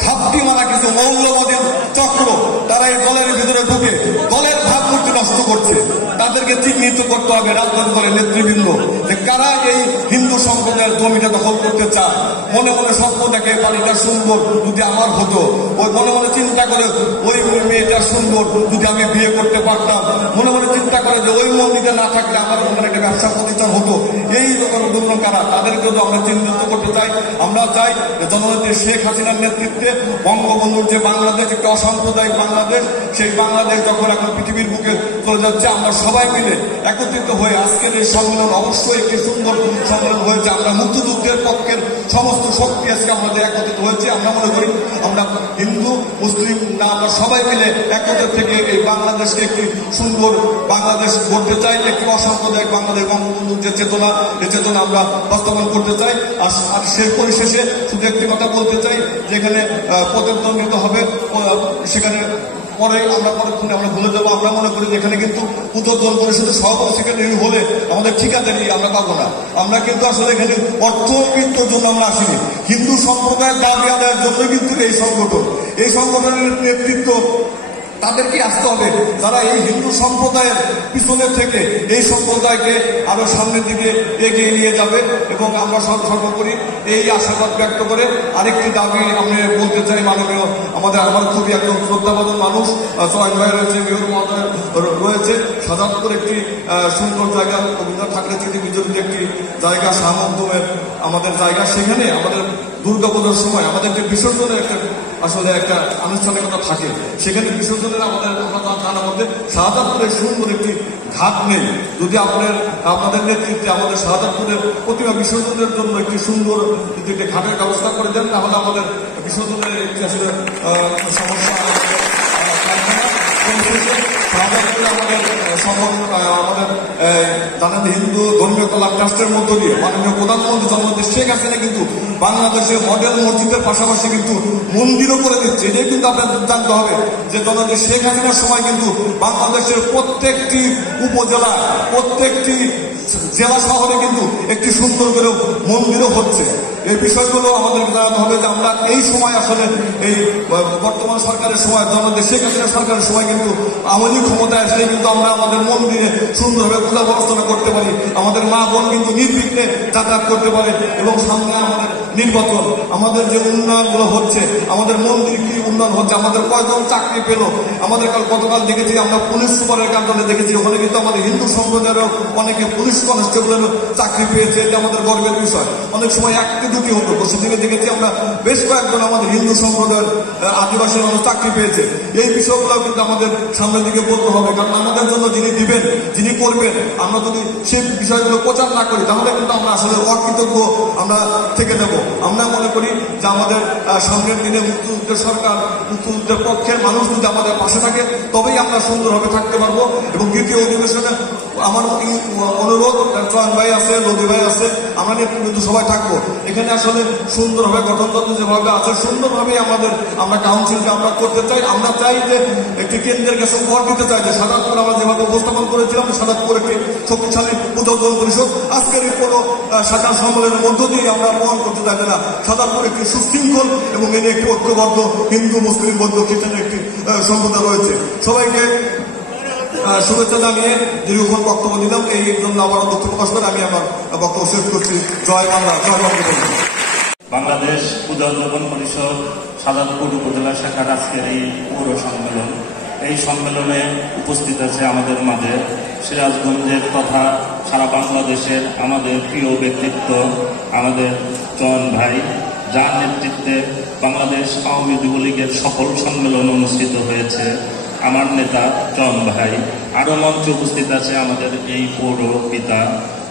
ঘাপটি মারা কিছু মৌলবাদী চক্র, তারা এই দলের ভিতরে ঢুকে দলের ভাবমূর্তি নষ্ট করছে। তাদেরকে চিহ্নিত করতে হবে রাজনৈতিক দলের নেতৃবৃন্দ, যে কারা এই হিন্দু সম্প্রদায়ের জমিটা দখল করতে চায়। মনে মনে স্বপ্ন দেখে বাড়িটা সুন্দর, যদি আমার হতো। ওই মনে মনে চিন্তা করে ওই মেয়েটা সুন্দর, যদি আমি বিয়ে করতে পারতাম। মনে মনে চিন্তা করে যে ওই মন্দিরে না থাকলে আমার ওখানে একটা ব্যবসা প্রতিষ্ঠান হতো। এই জন্য কারা, তাদেরকে তো আমরা চিহ্নিত করতে চাই। আমরা চাই যে জননেত্রী শেখ হাসিনার নেতৃত্বে বঙ্গবন্ধুর যে বাংলাদেশ, একটি অসাম্প্রদায়িক বাংলাদেশ, সেই বাংলাদেশ যখন এখন পৃথিবীর বুকে চলে যাচ্ছে, আমরা সবাই মিলে একত্রিত হয়ে আজকের এই সম্মেলন অবশ্যই একটি সুন্দর সম্মেলন হয়েছে। আমরা মুক্তিযুদ্ধের পক্ষের সমস্ত শক্তি আজকে আমাদের একত্রিত হয়েছে। আমরা মনে করি আমরা হিন্দু মুসলিম না, আমরা সবাই মিলে একত্রিত থেকে এই বাংলাদেশকে একটি সুন্দর বাংলাদেশ করতে চাই, একটি অসাম্প্রদায়িক বাংলাদেশ। বঙ্গবন্ধুর যে চেতনা, এই চেতনা আমরা বাস্তবায়ন করতে চাই। আর সেই পরিশেষে শুধু একটি কথা বলতে চাই, যেখানে প্রতিদ্বন্দ্বিতা হবে সেখানে পরে আমরা ভুলে যাবো। আমরা মনে করি যে এখানে কিন্তু উদ্বোধন পরিষদের সভাপতি সেক্রেটারি হলে আমাদের ঠিকাদারি আমরা পাবো না। আমরা কিন্তু আসলে এখানে অর্থবিত্তর জন্য আমরা আসিনি, হিন্দু সম্প্রদায়ের দাবি আদায়ের জন্য কিন্তু এই সংগঠন। এই সংগঠনের নেতৃত্ব তাদেরকে আসতে হবে যারা এই হিন্দু সম্প্রদায়ের পিছনে থেকে এই সম্প্রদায়কে আরো সামনের দিকে এগিয়ে নিয়ে যাবে। এবং আমরা সর্বোপরি এই আশাবাদ ব্যক্ত করে আরেকটি দাবি আমি বলতে চাই, মাননীয় আমার খুবই একদম শ্রদ্ধাবাদন মানুষ চয়ন ভাই রয়েছে, মেয়র মহোদয় রয়েছে, সাজাদপুর একটি সুন্দর জায়গা, রবীন্দ্রনাথ ঠাকুরের স্মৃতি বিজড়িত একটি জায়গা, শাহ মখদুমের আমাদের জায়গা। সেখানে আমাদের দুর্গাপূজার সময় আমাদের যে বিসর্জনের একটা আনুষ্ঠানিকতা থাকে, সেখানে বিসর্জনের আমরা জানার মধ্যে শাহজাদপুরের সুন্দর একটি ঘাট নেই। যদি আপনাদের নেতৃত্বে আমাদের শাহজাদপুরের প্রতিমা বিসর্জনের জন্য একটি সুন্দর একটি ঘাটের ব্যবস্থা করে দেন, তাহলে আমাদের বিসর্জনের একটি আসলে সমস্যা আমাদের জানেন হিন্দু ধর্মীয় কল্যাণ ট্রাস্টের মধ্য দিয়ে মাননীয় প্রধানমন্ত্রী জননেত্রী শেখ হাসিনা কিন্তু বাংলাদেশের মডেল মসজিদের পাশাপাশি কিন্তু মন্দিরও করে দিচ্ছে। এটাই কিন্তু আপনাদের জানতে হবে যে জননেত্রী শেখ হাসিনার সময় কিন্তু বাংলাদেশের প্রত্যেকটি উপজেলা, প্রত্যেকটি জেলা শহরে কিন্তু একটি সুন্দর করে মন্দিরও হচ্ছে। এই বিষয়গুলো আমাদেরকে জানাতে হবে যে আমরা এই সময় আসলে এই বর্তমান সরকারের সময়, জননেত্রী শেখ হাসিনা সরকারের সময় কিন্তু আমাদের ক্ষমতায় আসলে কিন্তু আমরা আমাদের মন্দিরে সুন্দরভাবে পূজা অবস্থানা করতে পারি, আমাদের মা বোন কিন্তু নির্বিঘ্নে যাতায়াত করতে পারে। এবং সামনে আমাদের নির্বাচন, আমাদের যে উন্নয়নগুলো হচ্ছে, আমাদের মন্দির কি উন্নয়ন হচ্ছে, আমাদের কয়জন চাকরি পেল, আমাদের গতকাল দেখেছি আমরা পুলিশ সুপারের কার্যালয়ে দেখেছি, ওখানে কিন্তু আমাদের হিন্দু সম্প্রদায়েরও অনেকে পুলিশ কনস্টেবলের চাকরি পেয়েছে। এটা আমাদের গর্বের বিষয়। অনেক সময় একটি দুটি হতো, সেদিকে দেখেছি আমরা বেশ কয়েকজন আমাদের হিন্দু সম্প্রদায়ের আদিবাসী মানুষ চাকরি পেয়েছে। এই বিষয়গুলো কিন্তু আমাদের সামনের দিকে বলতে হবে, কারণ আমাদের জন্য যিনি দিবেন, যিনি করবেন, আমরা যদি সেই বিষয়গুলো প্রচার না করি তাহলে কিন্তু আমরা আসলে অকৃতজ্ঞ আমরা থেকে নেব। আমরা মনে করি যে আমাদের সামনের দিনে মুক্তিযুদ্ধের সরকার, মুক্তিযুদ্ধের পক্ষের মানুষ যদি আমাদের পাশে থাকে তবেই আমরা সুন্দরভাবে থাকতে পারবো। এবং দ্বিতীয় অধিবেশনে আমার অনুরোধ, চয়ন ভাই আছে, লদি ভাই আছে, আমরা নেতৃবৃন্দ সবাই থাকবো। এখানে আসলে সুন্দরভাবে গঠনতন্ত্র যেভাবে আছে সুন্দরভাবেই আমরা কাউন্সিলকে আমরা করতে চাই। আমরা চাই যে একটি কেন্দ্রের কাছে উপহার দিতে চাই যে সাজাদপুর আমরা যেভাবে উপস্থাপন করেছিলাম, সাজাদপুর একটি শক্তিশালী উদ্বোধন পরিষদ। আজকের এই কোনো শাখা সম্মেলনের মধ্য দিয়ে আমরা প্রমাণ করতে চাই না সাজাদপুর একটি সুশৃঙ্খল এবং এনে একটি ঐক্যবদ্ধ হিন্দু মুসলিম বৌদ্ধ খ্রিস্টানের একটি সম্প্রদায় রয়েছে। সবাইকে শুভেচ্ছা জানিয়ে দীর্ঘক্ষণ বক্তব্য দিলাম, এই জন্য আবার দুঃখ প্রকাশ করে আমি আমার বক্তব্য শেষ করছি। জয় বাংলা, জয় বঙ্গবন্ধু। বাংলাদেশ পূজা উদযাপন পরিষদ সাজাদপুর উপজেলা শাখার আজকের এই পৌর সম্মেলন, এই সম্মেলনে উপস্থিত আছে আমাদের মাঝে সিরাজগঞ্জের তথা সারা বাংলাদেশের আমাদের প্রিয় ব্যক্তিত্ব আমাদের চয়ন ভাই, যার নেতৃত্বে বাংলাদেশ আওয়ামী যুবলীগের সকল সম্মেলন অনুষ্ঠিত হয়েছে। আমার নেতা চয়ন ভাই, আরও মঞ্চে উপস্থিত আছে আমাদের এই পৌর পিতা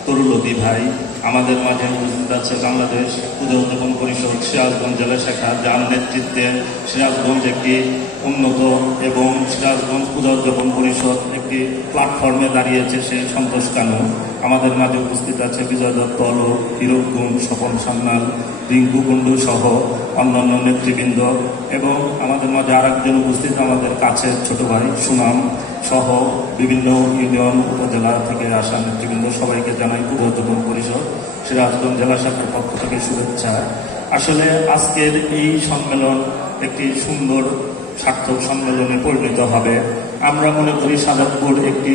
তরুলতি ভাই, আমাদের মাঝে উপস্থিত আছে বাংলাদেশ পূজা উদযাপন পরিষদ সিরাজগঞ্জ জেলা শাখা, যার নেতৃত্বে সিরাজগঞ্জ একটি উন্নত এবং সিরাজগঞ্জ পূজা উদযাপন পরিষদ একটি প্ল্যাটফর্মে দাঁড়িয়েছে, সেই সন্তোষ কানু। আমাদের মাঝে উপস্থিত আছে বিজয় দত্ত, অলোক, হিরক গুণ, স্বপন সান্যাল, রিঙ্কু কুণ্ডু সহ অন্যান্য নেতৃবৃন্দ। এবং আমাদের মাঝে আরেকজন উপস্থিত আমাদের কাছের ছোট ভাই সুনাম সহ বিভিন্ন ইউনিয়ন উপজেলা থেকে আসা নেতৃবৃন্দ। সবাইকে জানাই পূজা উদযাপন পরিষদ সিরাজগঞ্জ জেলা শাখার পক্ষ থেকে শুভেচ্ছা। আসলে আজকের এই সম্মেলন একটি সুন্দর সার্থক সম্মেলনে পরিণত হবে। আমরা মনে করি সাজাদপুর একটি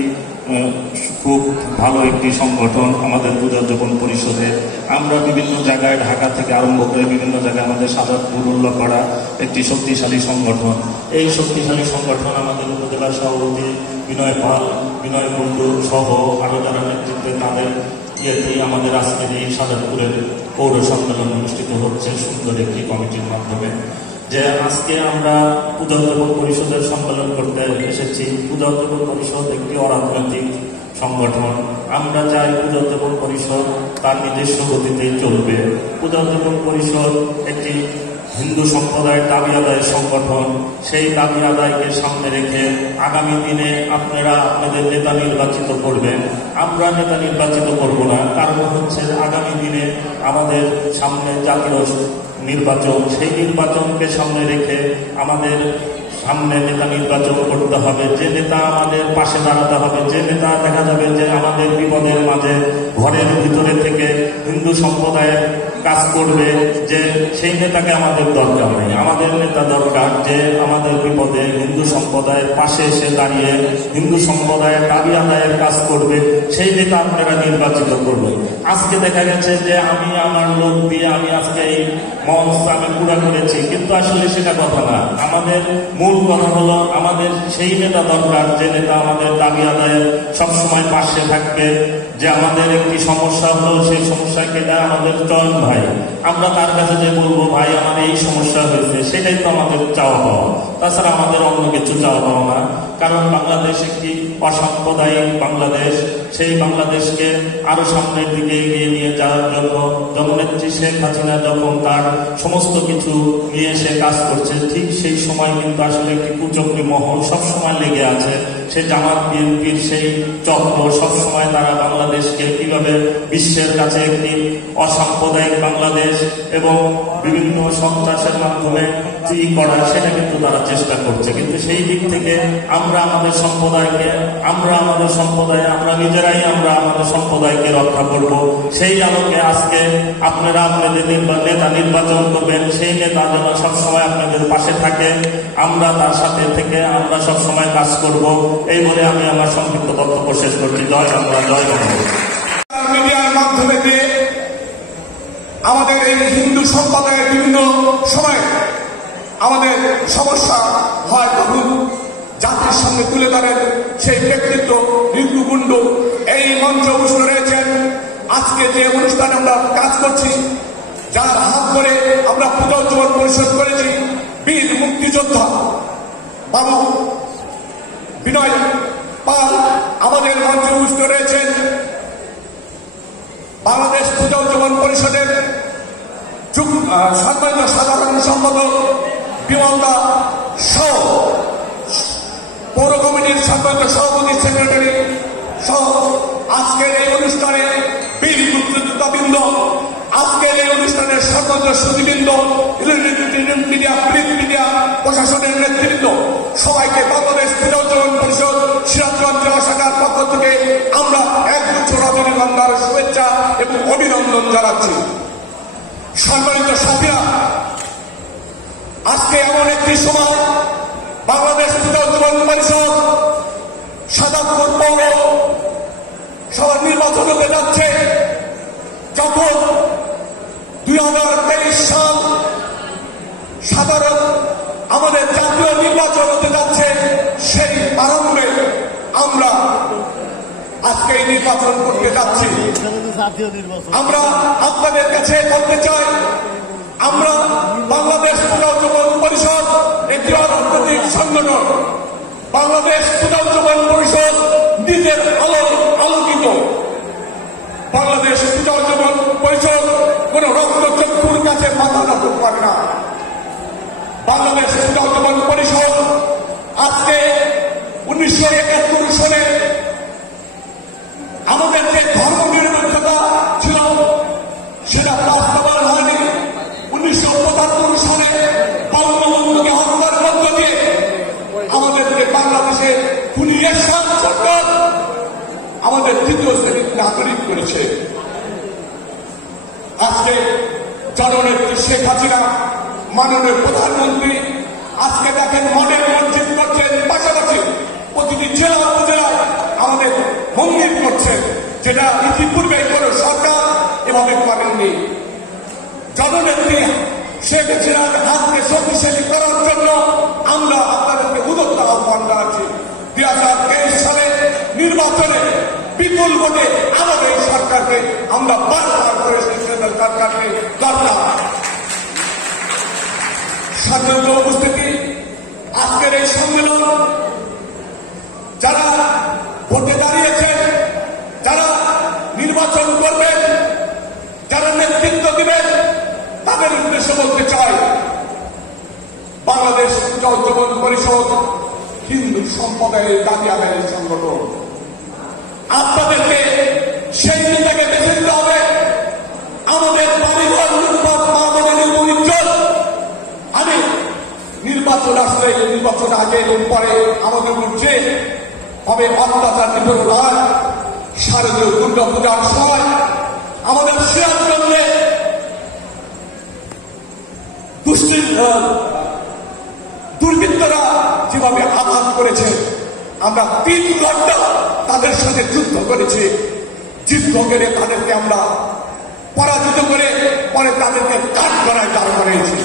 খুব ভালো একটি সংগঠন আমাদের পূজা উদযাপন পরিষদে। আমরা বিভিন্ন জায়গায় ঢাকা থেকে আরম্ভ করে বিভিন্ন জায়গায় আমাদের সাজাদপুর উল্লাপাড়া একটি শক্তিশালী সংগঠন। এই শক্তিশালী সংগঠন আমাদের উপজেলা সভাপতি বিনয় পাল, বিনয় কুণ্ডু সহ আরো যারা নেতৃত্বে তাদের ইয়েতেই আমাদের আজকের এই সাজাদপুরের পৌর সম্মেলন অনুষ্ঠিত হচ্ছে সুন্দর একটি কমিটির মাধ্যমে। যে আজকে আমরা পূজা উদযাপন পরিষদের সম্মেলন করতে এসেছি। পূজা উদযাপন পরিষদ একটি অরাজনৈতিক সংগঠন। আমরা চাই পূজা উদযাপন পরিষদ তার নিজস্ব গতিতেই চলবে। পূজা উদযাপন পরিষদ একটি হিন্দু সম্প্রদায়ের দাবি আদায়ের সংগঠন। সেই দাবি আদায়কে সামনে রেখে আগামী দিনে আপনারা আপনাদের নেতা নির্বাচিত করবেন, আমরা নেতা নির্বাচিত করব না। কারণ হচ্ছে আগামী দিনে আমাদের সামনে জাতীয় নির্বাচন, সেই নির্বাচনকে সামনে রেখে আমাদের সামনে নেতা নির্বাচন করতে হবে, যে নেতা আমাদের পাশে দাঁড়াতে হবে, যে নেতা দেখা যাবে যে আমাদের বিপদের মাঝে ঘরের ভিতরে থেকে হিন্দু সম্প্রদায়ের কাজ করবে, যে সেই নেতাকে আমাদের দরকার নেই। আমাদের নেতা দরকার যে আমাদের বিপদে হিন্দু সম্প্রদায়ের পাশে এসে দাঁড়িয়ে হিন্দু সম্প্রদায়ের দাবি আদায়ের কাজ করবে, সেই নেতা আপনারা নির্বাচিত করবেন। আজকে দেখা গেছে যে আমি আমার লোক দিয়ে আমি আজকে এই মঞ্চ আমি পুরা করেছি, কিন্তু আসলে সেটা কথা না। আমাদের মূল কথা হলো আমাদের সেই নেতা দরকার যে নেতা আমাদের দাবি আদায়ের সবসময় পাশে থাকবে, যে আমাদের একটি সমস্যা হলো সেই সমস্যাকে দেয় আমাদের চয়ন ভাই, আমরা তার কাছে যে বলবো ভাই আমার এই সমস্যা হয়েছে, সেটাই তো আমাদের চাওয়া পাওয়া, তাছাড়া আমাদের অন্য কিছু চাওয়া পাওয়া না। কারণ বাংলাদেশ একটি অসাম্প্রদায়িক বাংলাদেশ, সেই বাংলাদেশকে আরো সামনের দিকে এগিয়ে নিয়ে যাওয়ার জন্য জননেত্রী শেখ হাসিনা যখন তার সমস্ত কিছু নিয়ে সে কাজ করছে, ঠিক সেই সময় কিন্তু আসলে একটি কুচক্রী মহল সবসময় লেগে আছে। সে জামাত বিএনপির সেই চক্র সবসময় তারা বাংলাদেশকে কিভাবে বিশ্বের কাছে একটি অসাম্প্রদায়িক বাংলাদেশ এবং বিভিন্ন সন্ত্রাসের মাধ্যমে করা, সেটা কিন্তু তারা চেষ্টা করছে। কিন্তু সেই দিক থেকে আমরা আমাদের সম্প্রদায়কে আমরা নিজেরাই আমাদের সম্প্রদায়কে রক্ষা করব। সেই আলোকে আজকে আপনারা আপনাদের নেতা নির্বাচন করবেন, সেই নেতা যেন সবসময় আপনাদের পাশে থাকে, আমরা তার সাথে থেকে আমরা সবসময় কাজ করব। এই বলে আমি আমার সংক্ষিপ্ত বক্তব্য শেষ করছি। জয় বাংলা, জয় বাংলা। মিডিয়ার মাধ্যমে দিয়ে আমাদের এই হিন্দু সম্প্রদায়ের বিভিন্ন সময় আমাদের সমস্যা হয় তখন জাতির সামনে তুলে ধরেন সেই ব্যক্তিত্ব রিঙ্কু কুণ্ডু এই মঞ্চে উপস্থিত রয়েছেন। আজকে যে অনুষ্ঠানে আমরা কাজ করছি, যার হাত ধরে আমরা পুনর্জীবন পরিশোধ করেছি, বীর মুক্তিযোদ্ধা বাবু বিনয় পাল আমাদের মঞ্চে উপস্থিত রয়েছেন। বাংলাদেশ পুনর্জীবন পরিষদের সম্মানিত সাধারণ সম্পাদক বিমলদা সহ পৌর কমিটির সম্মানিত সভাপতি সেক্রেটারি সহ আজকের এই অনুষ্ঠানে বীর মুক্তিযোদ্ধাবৃন্দ, আজকের এই অনুষ্ঠানের সম্মানিত সুধীবৃন্দ, ইলেকট্রনিক মিডিয়া, প্রিন্ট মিডিয়া, প্রশাসনের নেতৃবৃন্দ, সবাইকে বাংলাদেশ পুনর্জীবন পরিষদ সিরাজগঞ্জ জেলা শাখার পক্ষ থেকে আমরা একগুচ্ছ রজনীগন্ধার শুভেচ্ছা এবং অভিনন্দন জানাচ্ছি। সম্মানিত সাথীরা, আজকে এমন একটি সময় বাংলাদেশ পুনর্জীবন পরিষদ সাজাদপুর পৌর সভা নির্বাচন হতে যাচ্ছে। যখন 2023 সাল সাধারণ আমাদের জাতীয় নির্বাচন হতে যাচ্ছে, সেই প্রারম্ভে আমরা আজকে এই নির্বাচন করতে যাচ্ছি। আমরা আপনাদের কাছে বলতে চাই, আমরা বাংলাদেশ পুনর্জীবন পরিষদ একটি রাজনৈতিক সংগঠন। বাংলাদেশ পুনর্জীবন পরিষদ নিজের আলোকিত। বাংলাদেশ পুনর্জীবন পরিষদ কোন রক্তচক্ষুর কাছে মাথা নত করে না। বাংলাদেশ পুনর্জীবন পরিষদ আজকে 1971 সনে আমাদের যে ধর্ম নিরপেক্ষতা ছিল সেটা বাস্তবায়ন হয়নি। 1975 সনে বঙ্গবন্ধুকে হত্যার মধ্য দিয়ে আমাদেরকে বাংলাদেশে খুনি এরশাদ সরকার আমাদের তৃতীয় শ্রেণীর নাগরিক করেছে। আজকে জননেত্রী শেখ হাসিনা মাননীয় প্রধানমন্ত্রী আজকে দেখেন মডেল মসজিদ করছেন, পাশাপাশি প্রতিটি জেলা উপজেলায় আমাদের মন্দির করছেন, যেটা ইতিপূর্বে কোন সরকার এভাবে করেননি। জননেত্রী শেখ হাসিনার হাতকে শক্তিশালী করার জন্য আমরা আপনাদেরকে উদাত্ত আহ্বান জানাচ্ছি। 2023 সালে নির্বাচনে বিপুল ভোটে আমাদের এই সরকারকে আমরা বারবার করে সরকারকে দরকার। সাধারণ উপস্থিতি, আজকের এই সম্মেলন যারা ভোটে দাঁড়িয়েছেন, যারা নির্বাচন করবেন, যারা নেতৃত্ব দিবেন, তাদের উদ্দেশ্য বলতে চাই, বাংলাদেশ পুনর্জীবন পরিষদ হিন্দু সম্প্রদায়ের দাবি আদায়ের সংগঠন। আপনাদেরকে সেই নেতাকে বেছে নিতে হবে। আমাদের বাড়িঘর লুটপাট মা বোনের উজ্জ্বল। আমি নির্বাচন আসলে নির্বাচন আগে এবং পরে আমাদের উপর যে হবে অত্যাচার নির্ভর নয়। শারদীয় দুর্গা পূজার সময় আমাদের সিরাজগঞ্জে দুর্বৃত্তরা যেভাবে আঘাত করেছে, আমরা 3 ঘন্টা তাদের সাথে যুদ্ধ করেছি। যুদ্ধ করে তাদেরকে আমরা পরাজিত করে পরে তাদেরকে কাঠগড়ায় দাঁড় করিয়েছি।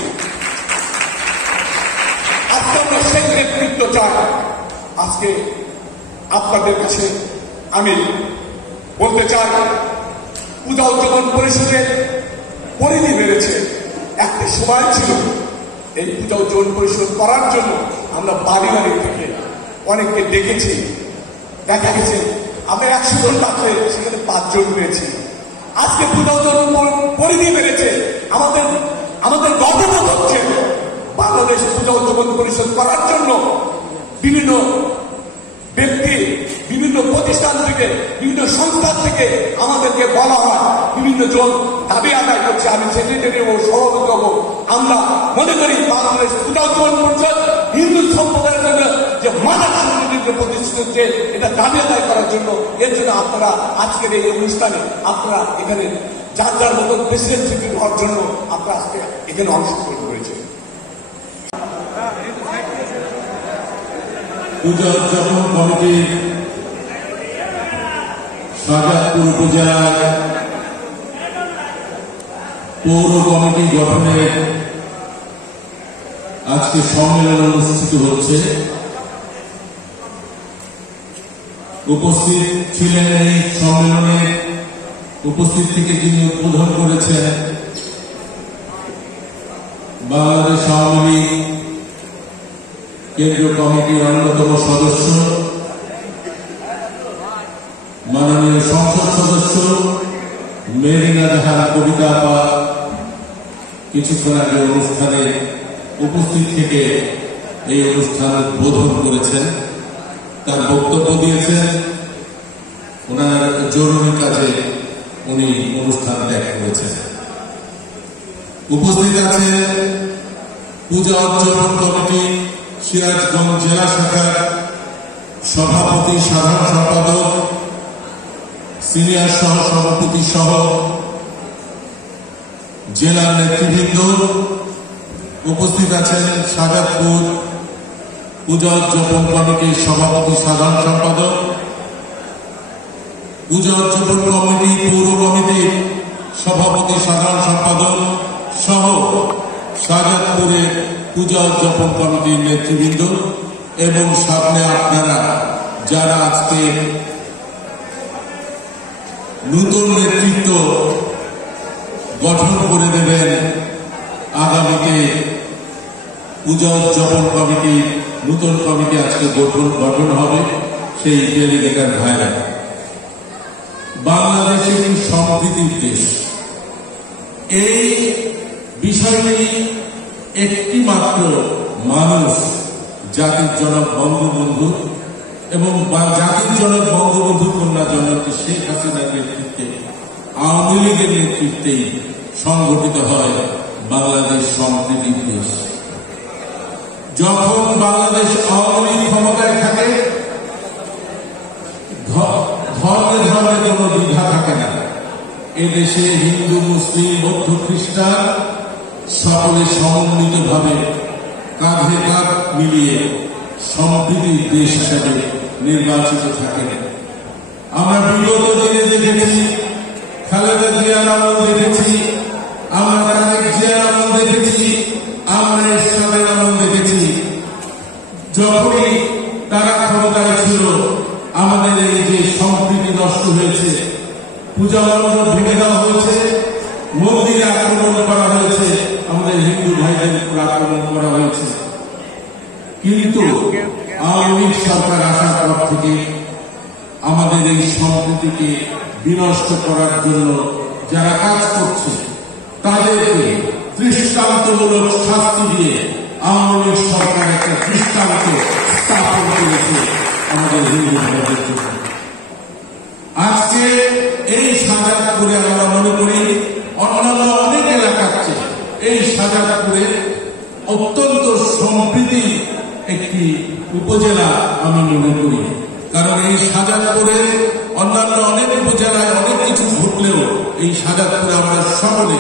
আজকে আমরা সেই নেতৃত্ব চাই। আজকে আপনাদের কাছে আমি বলতে চাই, পূজা উদযাপন পরিষদের পরিধি বেড়েছে। একটা সময় ছিল এই পূজা উদযাপন পরিষদ করার জন্য আমরা বাড়ি বাড়ি থেকে অনেককে ডেকেছি। দেখা গেছে আমরা 100 জন ডাকলে সেখানে 5 জন পেয়েছি। আজকে পূজা উদযাপন পরিধি বেড়েছে। আমাদের গর্ববোধ হচ্ছে বাংলাদেশ পূজা উদযাপন পরিষদ করার জন্য বিভিন্ন ব্যক্তি, বিভিন্ন প্রতিষ্ঠান থেকে, বিভিন্ন সংস্থা থেকে আমাদেরকে বলা হয়, বিভিন্ন জন দাবি আদায় করছে। আমি সেক্রেটারি ও সভাপতি হব। আমরা মনে করি বাংলাদেশ পূজা উদযাপন পরিষদ হিন্দু সম্প্রদায়ের জন্য যে মানব সংগঠনকে প্রতিষ্ঠিত হচ্ছে, এটা দাবি আদায় করার জন্য। এর জন্য আপনারা আজকের এই অনুষ্ঠানে আপনারা এখানে যার যার মতো প্রেসিডেন্ট সেক্রেটারি হওয়ার জন্য আপনারা আজকে এখানে অংশগ্রহণ করেছেন। পূজা উদযাপন কমিটির শাহজাদপুর উপজেলার পৌর কমিটি গঠনের আজকে সম্মেলন অনুষ্ঠিত হচ্ছে। উপস্থিত ছিলেন এই সম্মেলনে, উপস্থিত থেকে যিনি উদ্বোধন করেছেন বাংলাদেশ আওয়ামী লীগ কেন্দ্রীয় কমিটির অন্যতম সদস্য মাননীয় সংসদ সদস্য মেরিনা জাহান কবিতা আপা কিছুক্ষণ আগে অনুষ্ঠানে উপস্থিত থেকে এই অনুষ্ঠান উদ্বোধন করেছেন, তার বক্তব্য দিয়েছেন। ওনার জরুরি কাজে উনি অনুষ্ঠান ত্যাগ করেছেন। উপস্থিত আছেন পূজা উদযাপন কমিটি সিরাজগঞ্জ জেলা শাখার সভাপতি, সাধারণ সম্পাদক, সিনিয়র সহ সভাপতি সহ জেলার নেতৃবৃন্দ। উপস্থিত আছেন শাহজাদপুর পূজা উদযাপন কমিটির সভাপতি, সাধারণ সম্পাদক, পূজা উদযাপন কমিটি পৌর কমিটির সভাপতি, সাধারণ সম্পাদক সহ শাহজাদপুরের পূজা উদযাপন কমিটির নেতৃবৃন্দ এবং সামনে আপনারা যারা আজকে নতুন নেতৃত্ব গঠন করে দেবেন, আগামীতে পূজা উদযাপন কমিটির নতুন কমিটি আজকে গঠন হবে, সেই ডেলিগেটের ভাইরা। বাংলাদেশ একটি সম্প্রীতির দেশ। এই বিষয়টি একটি মাত্র মানুষ, জাতির জনক বঙ্গবন্ধু এবং জাতির জনক বঙ্গবন্ধু কন্যা জনক শেখ হাসিনার নেতৃত্বে, আওয়ামী লীগের নেতৃত্বেই সংগঠিত হয় বাংলাদেশ সম্প্রীতির দেশ। যখন বাংলাদেশ আওয়ামী লীগ ক্ষমতায় থাকে, ধর্মে ধর্মে কোনো দ্বিধা থাকে না। এদেশে হিন্দু, মুসলিম, বৌদ্ধ, খ্রিস্টান সকলে সমন্বিতভাবে কাঁধে কাঁধ মিলিয়ে সম্প্রীতির দেশ হিসাবে নির্বাচিত থাকে। আমরা বিগত দিনে দেখেছি, খালেদা জিয়ার আমল দেখেছি, আমরা তারেক জিয়ার আমল দেখেছি, আমরা এরশাদের আমল দেখেছি। যখনই তারা ক্ষমতায় ছিল, আমাদের এই যে সম্প্রীতি নষ্ট হয়েছে, পূজা মণ্ডপ ভেঙে দেওয়া হয়েছে, মন্দিরে আক্রমণ করা হয়েছে, আমাদের হিন্দু ভাইদের উপর আক্রমণ করা হয়েছে। কিন্তু আওয়ামী লীগ সরকার আসার পর থেকে আমাদের এই সম্প্রীতিকে বিনষ্ট করার জন্য যারা কাজ করছে তাদেরকে দৃষ্টান্তমূলক শাস্তি দিয়ে আওয়ামী লীগ সরকার একটা দৃষ্টান্ত স্থাপন করেছে আমাদের হিন্দু ভাইদের জন্য। আজকে এই শাহজাদপুরে আমরা মনে করি অন্যান্য অনেক এলাকার চেয়ে এই শাহজাদপুরে অত্যন্ত সম্প্রীতি একটি উপজেলা আমি মনে করি। কারণ এই শাহজাদপুরের অন্যান্য অনেক উপজেলায় অনেক কিছু ঘটলেও এই শাহজাদপুরে আমরা সকলে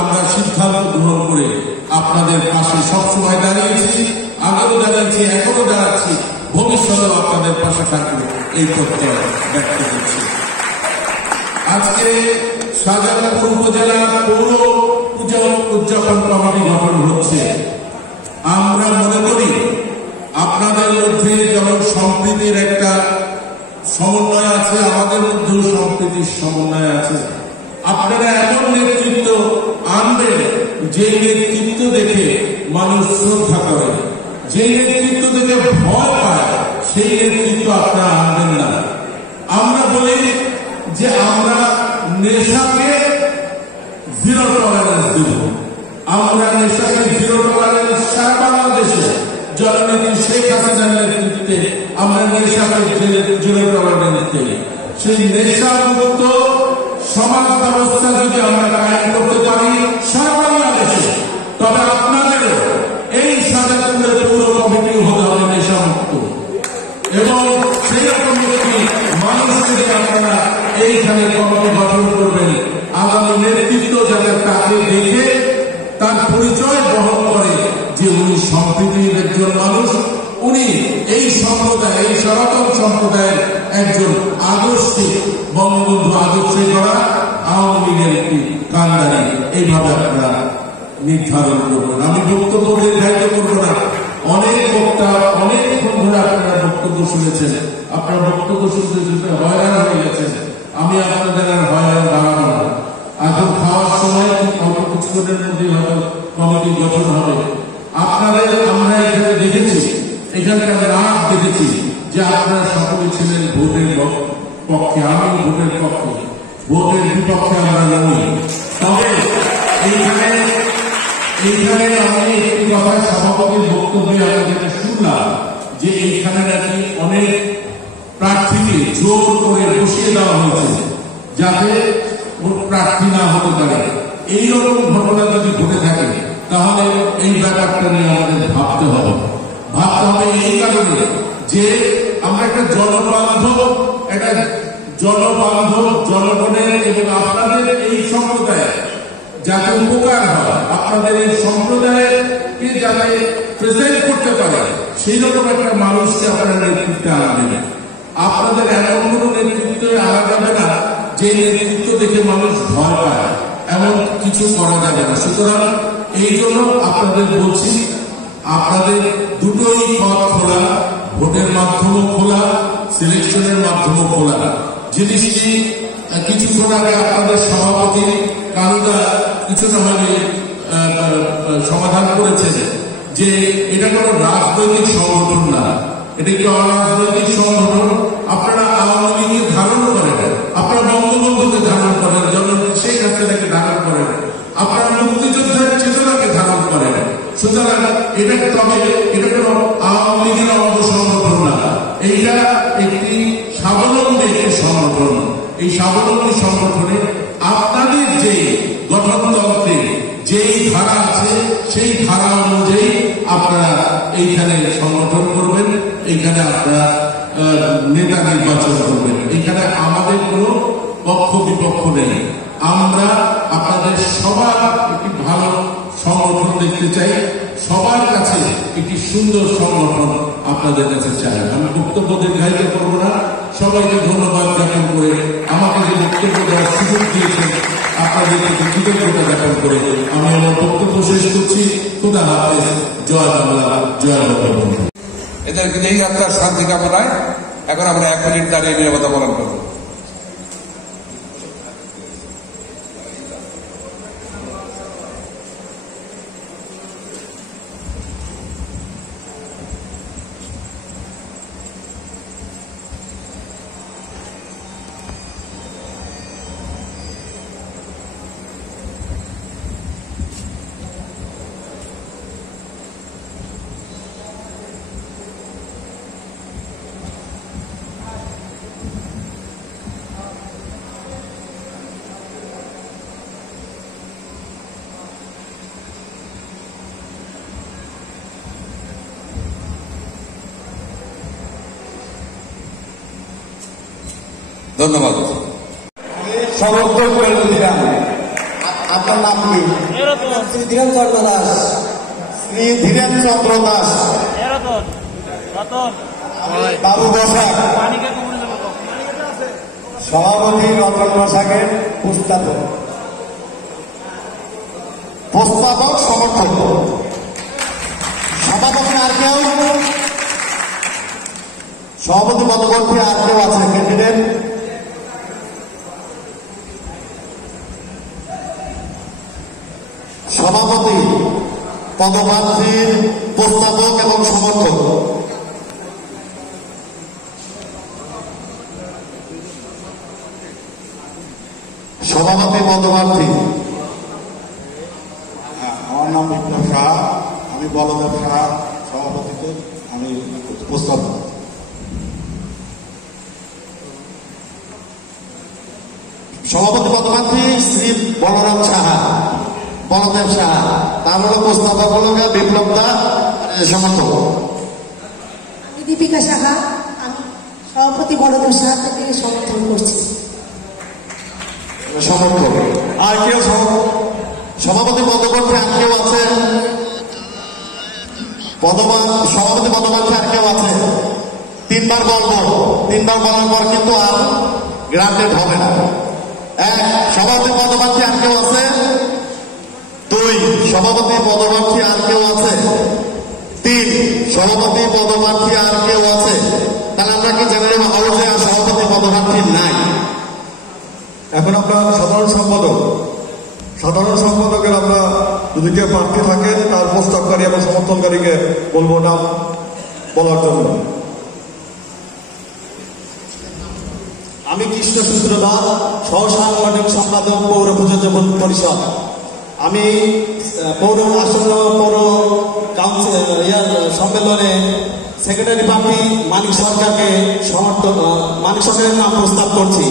আমরা সিদ্ধান্ত গ্রহণ করে আপনাদের পাশে সবসময় দাঁড়িয়েছি, আগেও দাঁড়িয়েছি, এখনো দাঁড়াচ্ছি, ভবিষ্যতেও আপনাদের পাশে থাকবে এই প্রত্যয় ব্যক্ত করছি। আজকে শাহজাদপুর উপজেলা পৌর পূজা উদযাপন কমিটি গঠন হচ্ছে। আমরা মনে করি আপনাদের মধ্যে যেমন সম্প্রীতির একটা সমন্বয় আছে, আমাদের মধ্যেও সম্প্রীতির সমন্বয় আছে। আপনারা এমন নেতৃত্ব আনবেন যে নেতৃত্ব দেখে মানুষ শ্রদ্ধা করে, যে নেতৃত্ব দেখে ভয় পায়, সেই নেতৃত্ব আপনারা আনবেন না। আমরা বলি যে আমরা নেশাকে জিরো টলারেন্স দেব, আমরা নেশাকে জিরো টলারেন্স সারা বাংলাদেশে জননেত্রী শেখ হাসিনার নেতৃত্বে আমরা নেশাকে জিরো টলারেন্স দেব। সেই নেশা মুক্ত সমাজ ব্যবস্থা যদি আমরা কায়েম করতে পারি সারা বাংলাদেশে, তবে আপনাদেরও এই শাহজাদপুরের পৌর কমিটি হতে হবে নেশা মুক্ত। এবং সেই রকম একটি মানুষকে যে আপনারা এইখানে কমিটি গঠন করবেন, আগামী নেতৃত্ব যাতে তাকে দেখে তার পরিচয় বহন করে যে উনি সম্প্রীতির একজন মানুষ, উনি এই সম্প্রদায়, এই সনাতন সম্প্রদায়ের একজন আদর্শিক বঙ্গবন্ধু আদর্শে করা আওয়ামী লীগের একটি কান্ডারি, এইভাবে আপনারা নির্ধারণ করবেন। আমি বক্তব্য দীর্ঘায়িত করবো না, অনেক বক্তা অনেকক্ষণ ধরে আপনারা বক্তব্য শুনেছেন, আপনারা বক্তব্য শুনতে শুনতে হয়রান হয়ে গেছেন। আমি আপনাদের আর হয়রান বাড়াবো না। এখন খাওয়ার সময় অল্প কিছুক্ষণের মধ্যে হয়তো কমিটি গঠন হবে। আপনাদের আমরা এখানে দেখেছি, এখানকার রাত দেখেছি যে আপনারা সকলে ছিলেন ভোটের পক্ষে, আমি ভোটের পক্ষে, ভোটের বিপক্ষে আমরা নই। তবে এইখানে আমি একটি কথা সভাপতির বক্তব্যে আমাদের শুনলাম যে এইখানে নাকি অনেক প্রার্থীকে জোর করে বসিয়ে দেওয়া হয়েছে যাতে প্রার্থী না হতে পারে। এইরকম ঘটনা যদি ঘটে থাকে তাহলে এই ব্যাপারটা নিয়ে আমাদের ভাবতে হবে এই কারণে যে আমরা একটা জনবান্ধব জনগণের এবং আপনাদের এই সম্প্রদায় যাতে উপকার হয়, আপনাদের এই সম্প্রদায়কে যাতে প্রেজেন্ট করতে পারে সেই রকম একটা মানুষকে আপনারা নেতৃত্বে আনবেন। আপনাদের এমন কোন নেতৃত্বে আনা যাবে না যে নেতৃত্ব দেখে মানুষ ভয় পায়, এমন কিছু করা যাবে না। সুতরাং এই জন্য আপনাদের বলছি, আপনাদের দুটোই পথ খোলা, ভোটের মাধ্যমে খোলা, সিলেকশনের মাধ্যমে খোলা। জিনিসটি কিছুক্ষণ আগে আপনাদের সভাপতি কালুদা কিছুটা ভাবে সমাধান করেছেন যে এটা কোন রাজনৈতিক সংগঠন না, এটা একটি অরাজনৈতিক সংগঠন। আপনারা আওয়ামী লীগকে ধারণ করেন, আপনারা বঙ্গবন্ধুকে ধারণ করেন, শেখ হাসিনাকে ধারণ করেন, আপনারা মুক্তিযোদ্ধার চেতনাকে ধারণ করেন। সুতরাং এটা কোন আওয়ামী লীগের অঙ্গ সংগঠন না, এইটা একটি স্বাবলম্বী একটি সংগঠন। এই স্বাবলম্বী সংগঠনে আপনাদের যে গঠনতন্ত্রে যেই ধারা আছে সেই ধারা অনুযায়ী আপনারা এইখানে সংগঠন করবেন, এইখানে আপনারা নেতা নির্বাচন করবেন। এখানে আমাদের কোনো পক্ষ বিপক্ষ নেই। আমরা আপনাদের সবার একটি ভালো সংগঠন দেখতে চাই, সবার কাছে একটি সুন্দর সংগঠন আপনাদের কাছে চাই। আমি বক্তব্য দীর্ঘায়িত করবো না, সবাইকে ধন্যবাদ জ্ঞাপন করে আমাকে যে বক্তব্য দেওয়ার সুযোগ দিয়েছেন আপনাদের থেকে কৃতজ্ঞতা জ্ঞাপন করে আমি আমার বক্তব্য শেষ করছি। খোদা হাফেজ, জয় বাংলা, জয় বঙ্গবন্ধু। এদেরকে এই আত্মার শান্তি কামনায় এখন আমরা 1 মিনিট দাঁড়িয়ে নিরাপত্তা পালন করবো। ধন্যবাদ। সমর্থন করে দিলাম। আপনার নাম কি? শ্রী ধীরেন চন্দ্র দাস। শ্রী ধীরেন চন্দ্র দাস, বাবু বসাক, সভাপতি রতন বসাকের পুস্তাবক, সমর্থক। সভাপতি আর কেউ? সভাপতি পদপ্রার্থী আর কেউ আছে ক্যান্ডিডেট? সভাপতি পদপ্রার্থীর প্রস্তাবক এবং সমর্থক। সভাপতি পদপ্রার্থী। আমার নাম বিপ্লব শাহ, আমি বলদেব শাহ, সভাপতিতে আমি প্রস্তাবক। সভাপতি পদপ্রার্থী শ্রী বলরাম সাহা, বলদেব সাহা, তার হলো প্রস্তাবক হল বিপ্লব দা, সমর্থক। আমি দীপিকা সাহা, আমি সভাপতি বলদেব সাহা থেকে সমর্থন করছি। সমর্থক। আর কেউ সভাপতি পদপ্রার্থী আর কেউ আছে? সভাপতি পদপ্রার্থী আর কেউ আছে? তিনবার বলবো, তিনবার বলার পর কিন্তু আর গ্রান্টেড হবে না। এক, সভাপতি পদপ্রার্থী আর কেউ আছে? দুই, সভাপতি পদপ্রার্থী আর কেউ আছে? তিন, সভাপতি পদপ্রার্থী আর কেউ আছে? তাহলে আমরা কি জানি যে সভাপতি পদপ্রার্থী নাই। এখন আমরা সাধারণ সম্পাদকের আমরা যদি কেউ প্রার্থী থাকেন তার প্রস্তাবকারী এবং সমর্থনকারীকে বলবো নাম বলার জন্য। আমি কৃষ্ণ সূত্রধর, সহসাংগঠনিক সম্পাদক পৌর প্রযোজক পরিষদ। আমি পৌর আসন্ন পৌর কাউন্সিল সম্মেলনে সেক্রেটারি প্রার্থী মানিক সরকারকে মানিক সরকারের নাম প্রস্তাব করছি।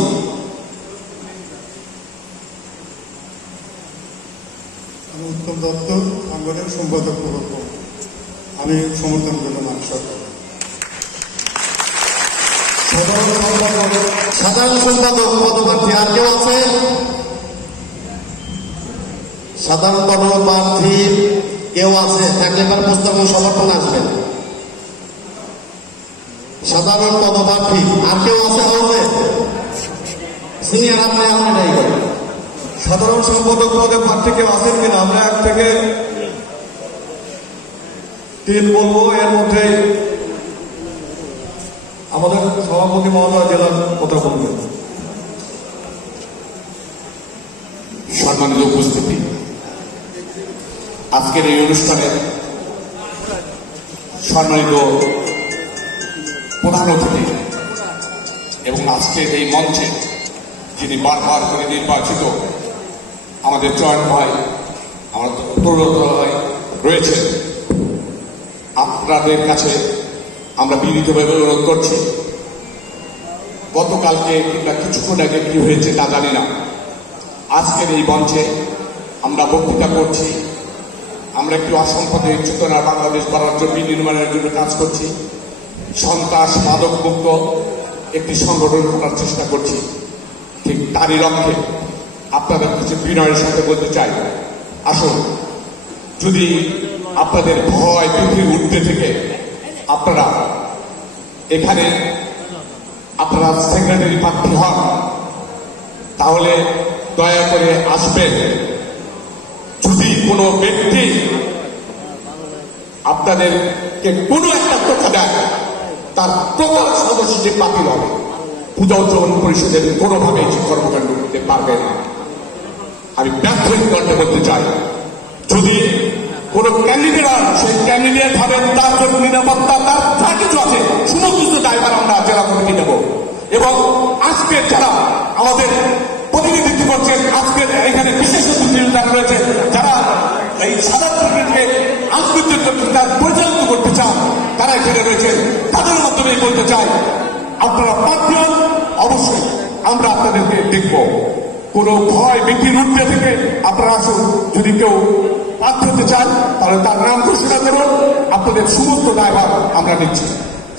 আমি উত্তম দত্ত, সাংগঠনিক সম্পাদক প্রকল্প। আমি সমর্থন করলাম মানিক সরকার। সাধারণ সম্পাদক পদপ্রার্থী আর কেউ আছে? সাধারণ পদপ্রার্থী কেউ আছে? থাকলে এবার প্রস্তাব সমর্থন আসবেন। সাধারণ পদপ্রার্থী আর কেউ আছে? সিনিয়র আপনি এটাই করেন। সাধারণ সম্পাদক পদে প্রার্থী কেউ আছেন কিনা? আমরা 1 থেকে 3 বলবো, এর মধ্যে আমাদের সভাপতি মহোদয় জেলার কথা বলবেন। সম্মানিত উপস্থিতি, আজকের এই অনুষ্ঠানে সম্মানিত প্রধান অতিথি এবং আজকের এই মঞ্চে যিনি বারবার করে নির্বাচিত আমাদের চয়ন ভাই, আমাদের তরুণ ভাই রয়েছেন, আপনাদের কাছে আমরা বিনীতভাবে অনুরোধ করছি, গতকালকে কিংবা কিছুক্ষণ আগে কি হয়েছে তা জানি না, আজকের এই মঞ্চে আমরা বক্তৃতা করছি, আমরা একটি অসাম্প্রদায়িক চেতনা বাংলাদেশ গড়ার জন্য নির্মাণের জন্য কাজ করছি, সন্ত্রাস মাদক মুক্ত একটি সংগঠন করার চেষ্টা করছি। ঠিক তারই লক্ষ্যে আপনাদের কাছে বিনয়ের সাথে বলতে চাই, আসুন, যদি আপনাদের ভয় পৃথিবীর ঊর্ধ্বে থেকে আপনারা এখানে আপনারা সেক্রেটারি প্রার্থী হন, তাহলে দয়া করে আসবেন। যদি কোনো ব্যক্তি আপনাদেরকে কোনো একটা কথা দেয়, তার টোটাল সদস্য বাতিল হবে। পূজা উদযাপন পরিষদের কোনোভাবেই যে কর্মকাণ্ড করতে পারবে না। আমি ব্যর্থ করতে বলতে চাই, যদি কোন ক্যান্ডিডেট হয়, সেই ক্যান্ডিডেট হবেন, তার জন্য নিরাপত্তা, তার যা কিছু আছে সমস্ত কিছু দায়ভার আমরা জেলা কমিটি নেব। এবং আজকে যারা আমাদের প্রতিনিধিত্ব করছেন, আজকের এখানে বিশেষ অতিথি যারা রয়েছে, যারা এই সাধারণকে আন্তর্জাতিক পরিচালিত করতে চান, তারা এখানে রয়েছেন, তাদের মাধ্যমে বলতে চাই, আপনারা প্রার্থী হন, অবশ্যই আমরা আপনাদেরকে দেখব। কোন ভয় ভীতির ঊর্ধ্বে থেকে আপনারা আসুন। যদি কেউ প্রার্থী হতে চান, তাহলে তার নাম ঘোষণা করুন, আপনাদের সমস্ত দায়ভার আমরা নিচ্ছি।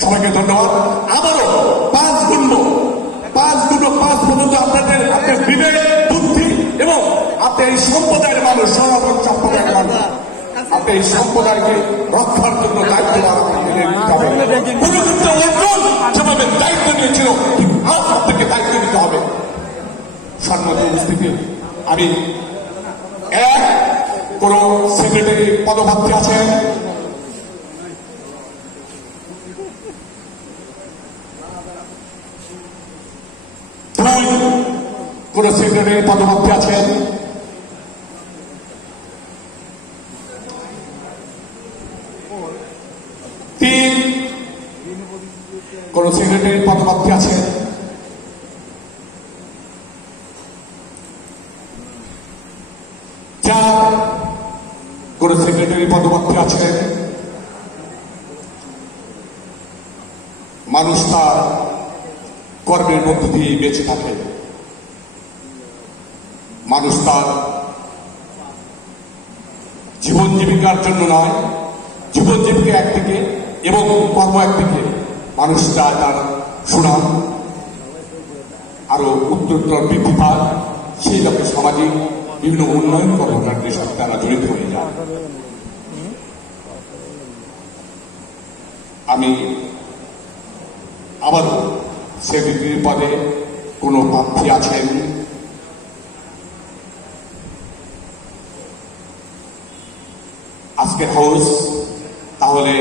সবাইকে ধন্যবাদ। আবারও 5 গুণ 5 পর্যন্ত আপনার বিবেক বুদ্ধি এবং আপনি এই সম্প্রদায়ের মানুষ, সনাতন সম্প্রদায়ের মানুষ, আপনি এই সম্প্রদায়কে রক্ষার জন্য দায়িত্ব যেভাবে দায়িত্ব নিয়েছিল আজ আপনাকে দায়িত্ব নিতে হবে। সম্মানিত উপস্থিতি, আমি কোন সেক্রেটারি পদপ্রার্থী আছেন? কোন সেক্রেটারি পদপ্রার্থী আছেন? 3 কোন সেক্রেটারি পদপ্রার্থী আছেন? 4 কোন সেক্রেটারি পদপ্রার্থী আছেন? মানুষ তার কর্মের মধ্য দিয়ে বেঁচে থাকে। মানুষ তার জীবন জীবিকার জন্য নয়, জীবন জীবিকা একদিকে এবং কর্ম একদিকে, মানুষ চায় তার সুনাম আরো উত্তরোত্তর বৃদ্ধি পায়, সেই লক্ষ্যে সামাজিক বিভিন্ন উন্নয়ন কর্মকাণ্ডের সাথে তারা জড়িত হয়ে যায়। আমি আবারও সেক্রেটারি পদে কোন প্রার্থী আছেন? আজকের হাউস, তাহলে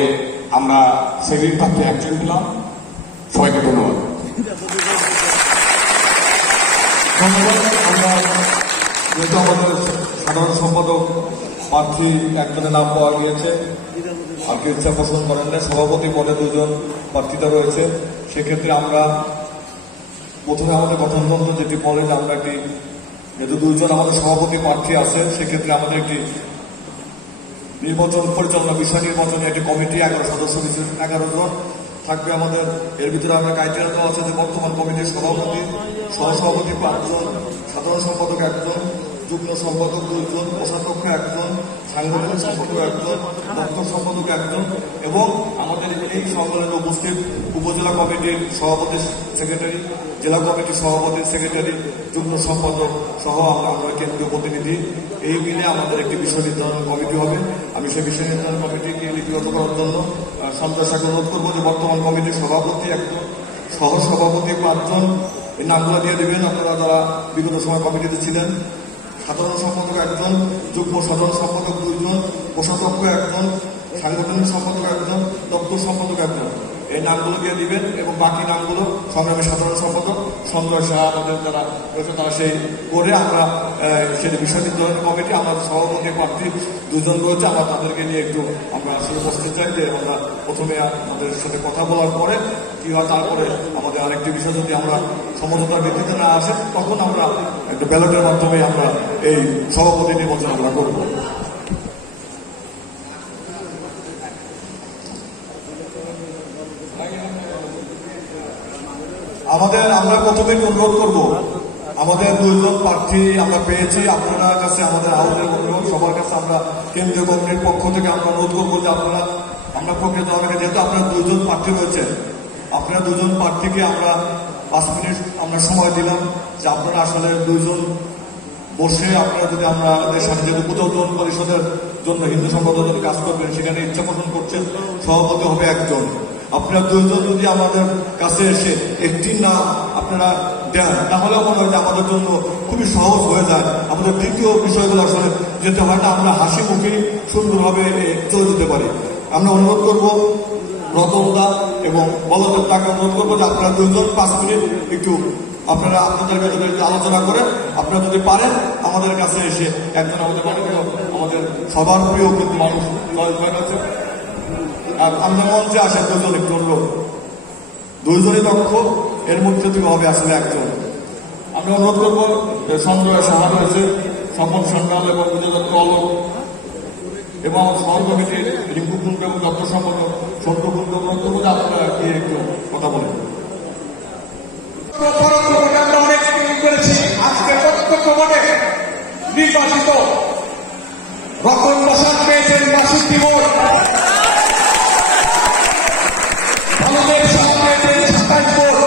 আমরা সেক্রেটারি প্রার্থী একজন পেলাম। সবাইকে ধন্যবাদ। আমরা যেহেতু আমাদের সাধারণ সম্পাদক প্রার্থী একজনের নাম পাওয়া গিয়েছে, আর কেউ ইচ্ছা পোষণ করেন না, সভাপতি পদে 2 জন প্রার্থিতা রয়েছে, সেক্ষেত্রে আমরা প্রথমে আমাদের গঠনতন্ত্র যেটি বলে যে আমরা একটি, যেহেতু 2 জন আমাদের সভাপতি প্রার্থী আছে, সেক্ষেত্রে আমাদের একটি নির্বাচন পরিচালনা, বিষয় নির্বাচনে একটি কমিটি 11 সদস্য বিশিষ্ট 11 জন থাকবে আমাদের। এর ভিতরে আমরা ক্রাইটেরিয়া দেওয়া আছে যে বর্তমান কমিটির সভাপতি, সহসভাপতি 5 জন, সাধারণ সম্পাদক 1 জন, যুগ্ম সম্পাদক 2 জন, কোষাধ্যক্ষ 1 জন, সাংগঠনিক সম্পাদক 1 জন, দপ্তর সম্পাদক 1 জন এবং আমাদের এই সম্মেলনে উপস্থিত উপজেলা কমিটির সভাপতি সেক্রেটারি, জেলা কমিটির সভাপতি সেক্রেটারি, যুগ্ম সম্পাদক সহ আমরা কেন্দ্রীয় প্রতিনিধি, এই মিলে আমাদের একটি বিষয় নির্ধারণ কমিটি হবে। আমি সেই বিষয় নির্ধারণ কমিটিকে লিপিবদ্ধ করার জন্য সন্তোষ অনুরোধ করবো যে বর্তমান কমিটির সভাপতি 1 জন, সহ সভাপতি 5 জন, এই নামগুলো দিয়ে দেবেন আপনারা যারা বিগত সময় কমিটিতে ছিলেন। সাধারণ সম্পাদক 1 জন, যুগ্ম সাধারণ সম্পাদক 2 জন, কোষাধ্যক্ষ 1 জন, সাংগঠনিক সম্পাদক 1 জন, দপ্তর সম্পাদক 1 জন, এই নামগুলো দিয়ে দিবেন এবং বাকি নামগুলো সংগ্রামী সাধারণ সম্পাদক সঞ্জয় শাহ আমাদের যারা রয়েছে তারা সেই করে আমরা সেটা বিষয় নির্ধারণ কমিটি, আমাদের সভাপতি প্রার্থী 2 জন রয়েছে, আমরা তাদেরকে নিয়ে একটু আমরা আসলে বসতে চাই যে আমরা প্রথমে আমাদের সাথে কথা বলার পরে কি হয়, তারপরে আমাদের আরেকটি বিষয় যদি আমরা সমঝোতার ভিত্তিতে না আসে তখন আমরা একটা ব্যালটের মাধ্যমে আমরা এই সভাপতি নির্বাচন আমরা করব। আমরা প্রথমে অনুরোধ করব, আমাদের 2 জন প্রার্থী আমরা পেয়েছি, আপনার কাছে আমাদের হাউসের অনুরোধ, সবার কাছে আমরা কেন্দ্রীয় কমিটির পক্ষ থেকে আমরা অনুরোধ করবো যে আমরা প্রকৃত অনেকে যেহেতু আপনার 2 জন প্রার্থী রয়েছে, আপনারা 2 জন প্রার্থীকে আমরা 5 মিনিট আমরা সময় দিলাম যে আপনারা আসলে 2 জন বসে আপনারা যদি আমাদের সাথে যেহেতু পুজোজন পরিষদের জন্য হিন্দু সম্প্রদায় যদি কাজ করবেন, সেখানে ইচ্ছা পোষণ করছেন, সভাপতি হবে 1 জন। আপনারা 2 জন যদি আমাদের কাছে এসে একটি নাম আপনারা দেন, তাহলে মনে হয় যে আমাদের জন্য খুবই সহজ হয়ে যায়, আমাদের দ্বিতীয় বিষয়গুলো আসলে যেতে হয় না, আমরা হাসি মুখেই সুন্দরভাবে চলে যেতে পারি। আমরা অনুরোধ করবো রতনদা এবং বলদেব তাকে অনুরোধ করবো যে আপনারা 2 জন 5 মিনিট একটু আপনারা আপনাদের কাছে আলোচনা করে আপনারা যদি পারেন আমাদের কাছে এসে একজন আমাদের আমাদের সবার প্রিয় কিন্তু মানুষ আছে, আর আমাদের মঞ্চে আসে 2 জন একটু অনুরোধ, 2 জনই দক্ষ, এর মধ্যে থেকে হবে আসলে 1 জন। আমরা অনুরোধ করবো সঞ্জয় সাহা রয়েছে, স্বপন সন্ন্যাল এবং বিজয়দত্ত অলোক এবং শহর কমিটির রিঙ্কু কুণ্ড এবং দপ্তর সম্পাদক সন্টু কুণ্ড অনুরোধ করবো যে আপনারা গিয়ে একটু কথা বলেন। আমরা অনেক করেছি, আজকে প্রত্যক্ষ ভোটে নির্বাচিত রতন প্রসাদ পেয়েছেন 62 ভোট, বলদেব শাহ পেয়েছেন 27 ভোট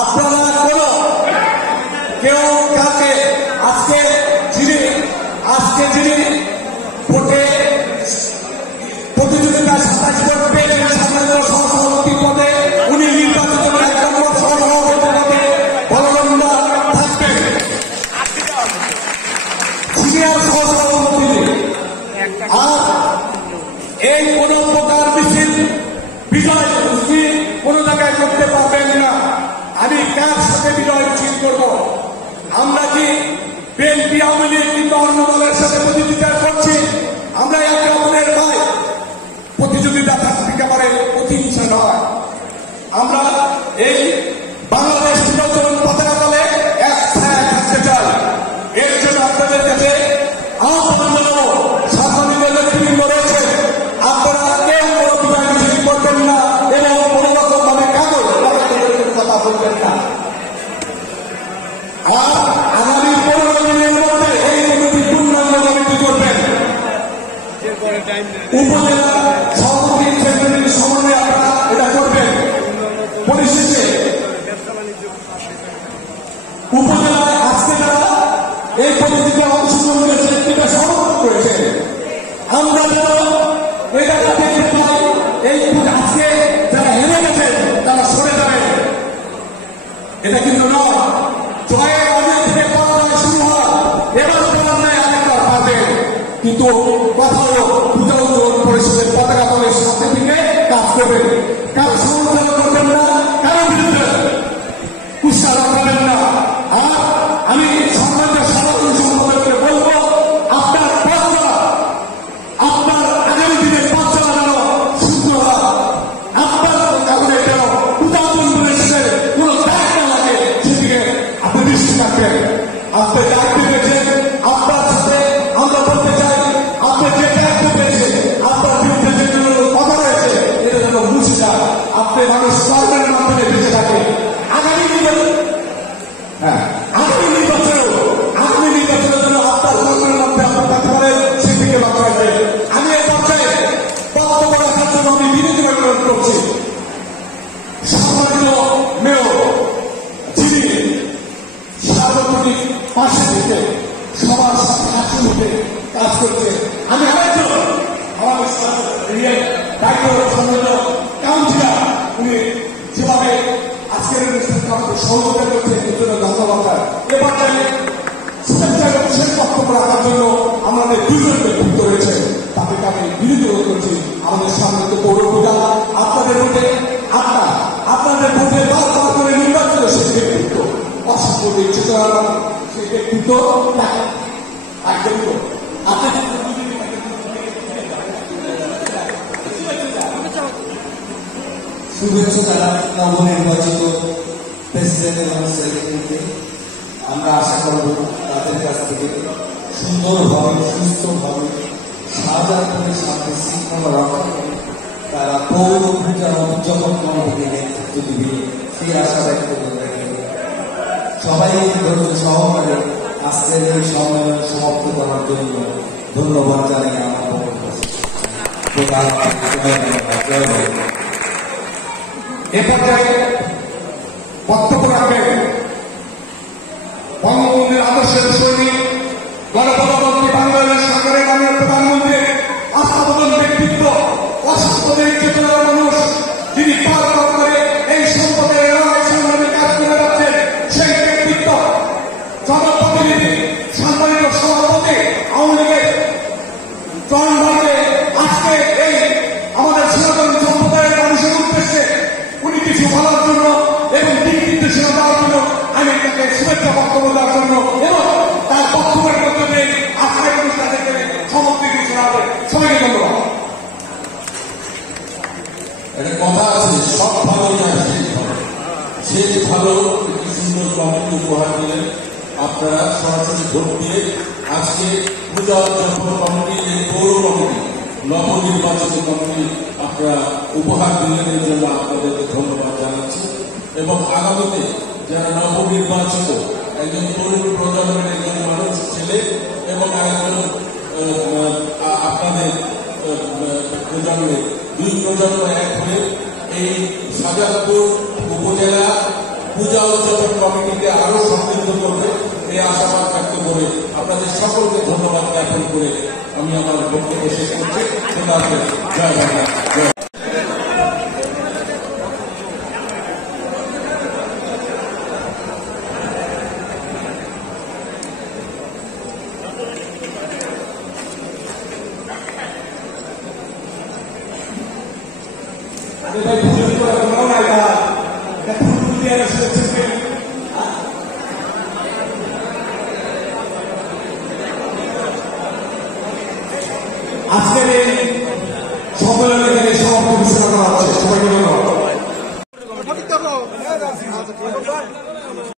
আপনারা কেউ কাকে আজকে যিনি ভোটে প্রতিযোগিতা 27 ভোট পেয়েছেন সাধারণ সহসভাপতি পদে, উনি নির্বাচিত 1 নম্বর সহসভাপতি পদে বলবন্ধা থাকবেন। সিনিয়র সহসভাপতি আর এই কোন প্রকার মিছিল বিজয় মিছিল কোন জায়গায় করতে পারবেন না। আমি কার সাথে বিজয় মিছিল করব? আমরা কি বিএনপি আওয়ামী লীগ কিংবা অন্য দলের সাথে প্রতিযোগিতা করছি? আমরা একে অপরের ভাই, প্রতিযোগিতা থাকতে পারে, প্রতিহিংসা নয়। আমরা এই বাংলাদেশ পুনর্জীবন পতাকা তলে এক ছায়া থাকতে চাই। এর জন্য আপনাদের কাছে আহ্বান জানাবো, শাসনিক নেতৃবৃন্দ রয়েছে, আপনারা কেউ কোনো বিজয় মিছিল করবেন না এবং কোন রকম ভাবে কাগজ কথা বলবেন না। আর আগামী 15 দিনের মধ্যে এই কমিটি পূর্ণাঙ্গ কমিটি করবেন। উপজেলা সভাপতি সেক্রেটারির সমন্বয়ে আপনারা এটা করবেন। পরিশেষে উপজেলায় আজকে যারা এই পরিস্থিতিতে অংশগ্রহণ করেছে, এটা সমর্থন করেছে, আমরা যেন এটা দেখতে পাই। এই আজকে যারা হেরে গেছেন তারা সরে যাবেন, এটা কিন্তু নয়। জয়ের আগে থেকে পরাজয় শুরু হয়, এবার পরাজয় আরেকবার পাবে। কিন্তু কথা হল পূজা উদ্যোগ পরিষদের পতাকা দলের সাথে থেকে কাজ করবেন, কারো সমালোচনা করবেন না, কারো বিরুদ্ধে কুৎসা করবেন না। আর আমি সম্মানিত সাধারণ সম্পাদককে বলবো, আপনার পথ চলা, আপনার আগামী দিনের পথ চলা যেন শুদ্ধ হয়, আপনার কারণে যেন পূজা উদ্যোগ পরিষদের কোন দায়িত্ব লাগে সেদিকে আপনি দৃষ্টি রাখবেন। আপনি দায়িত্ব পেয়েছেন, আপনার সাথে আমরা বলতে চাই, আপনি যে দায়িত্ব পেয়েছেন, আপনার বিরুদ্ধে যে কথা রয়েছে, এটা যেন মুছে যায়। আপনি মানুষ কর্মের মাধ্যমে বেঁচে থাকে। আগামী নির্বাচনের জন্য আপনার কর্মের মধ্যে আপনার থাকতে পারেন, সেদিকে লক্ষ্য রাখবেন। আমি এই পর্যায়ে বক্তব্য রাখার জন্য আমি বিনীত অনুরোধ করছি সম্মানিত মেয়র, যিনি সার্বজনীন পাশে থেকে সবার সাথে হাসি মুখে কাজ করছে। আমি আরেকজন আমাদের দায়িত্ব সম্মানিত কাউন্সিলর, উনি যেভাবে আজকের অনুষ্ঠানকে আমাদের সহযোগিতা করছে, এর জন্য ধন্যবাদ। এবার শুভেচ্ছা এবং বিশেষ বক্তব্য রাখার জন্য আমাদের দুজন ব্যক্তিত্ব রয়েছে, তাদেরকে আমি বিনীত অনুরোধ করছি। আমাদের সামনে তো পৌর পূজা, আপনাদের ভোটে আপনাদের ভোটে বারবার করে নির্বাচিত সেই ব্যক্তিত্ব, অসংখ্য চেতনা, সেই ব্যক্তিত্ব শুভেচ্ছা জানাই নবনির্বাচিত প্রেসিডেন্ট এবং সেক্রেটারিকে। আমরা আশা করব তাদের কাছ থেকে সুন্দরভাবে, সুস্থভাবে শাহজাহানপুরের সাথে শৃঙ্খলা রক্ষা করে তারা পৌর পূজার উদযাপন কমিটিকে নেতৃত্ব দিবে, সেই আশা ব্যক্ত করে সবাইকে ধৈর্য সহকারে আজকের এই সম্মেলন সমাপ্ত করার জন্য ধন্যবাদ জানাই। আমার এ পর্যায়ে বক্তব্য রাখবেন বঙ্গবন্ধুর আদর্শের সৈনিক, গণপ্রজাতন্ত্রী বাংলাদেশ সরকারের মাননীয় প্রধানমন্ত্রী, আস্থাবোধন ব্যক্তিত্ব, অসাম্প্রদায়িক চেতনার মানুষ, যিনি বারবার করে এই সম্পদের লড়াই সংগ্রামে কাজ করে যাচ্ছেন, সেই ব্যক্তিত্ব, জনপ্রতিনিধি, সম্মানিত সভাপতি আওয়ামী লীগের জন ভাইকে আজকে এই আমাদের সনাতন সম্প্রদায়ের মানুষের উদ্দেশ্যে উনি কিছু বলার জন্য এবং দিক নির্দেশনা দেওয়ার জন্য আমি তাকে শুভেচ্ছা বক্তব্য দেওয়ার জন্য এবং তার বক্তব্যের মাধ্যমে আজকের অনুষ্ঠানকে সমাপ্তি ঘোষণা হবে। সবাইকে ধন্যবাদ। একটা কথা আছে, সব ভালো শেষ ভালো একটি সুন্দর কমিটি উপহার দিলেন। আপনারা সরাসরি ভোট দিয়ে আজকে পূজা উদযাপন কমিটি, এই পৌর কমিটি, নবনির্বাচিত কমিটি আপনারা উপহার দিলেন, এর জন্য আপনাদেরকে ধন্যবাদ জানাচ্ছি। এবং আগামীতে যারা নবনির্বাচিত, একজন তরুণ প্রজন্মের একজন মানুষ ছেলে এবং একজন আপনাদের প্রজন্মের 2 প্রজন্ম এক হয়ে এই শাহজাহানপুর উপজেলা পূজা উদযাপন কমিটিকে আরো সমৃদ্ধ করবে এই আশাবাদ ব্যক্ত করে আপনাদের সকলকে ধন্যবাদ জ্ঞাপন করে আমি আমার বক্তব্য শেষ করছি। জয় বাংলা।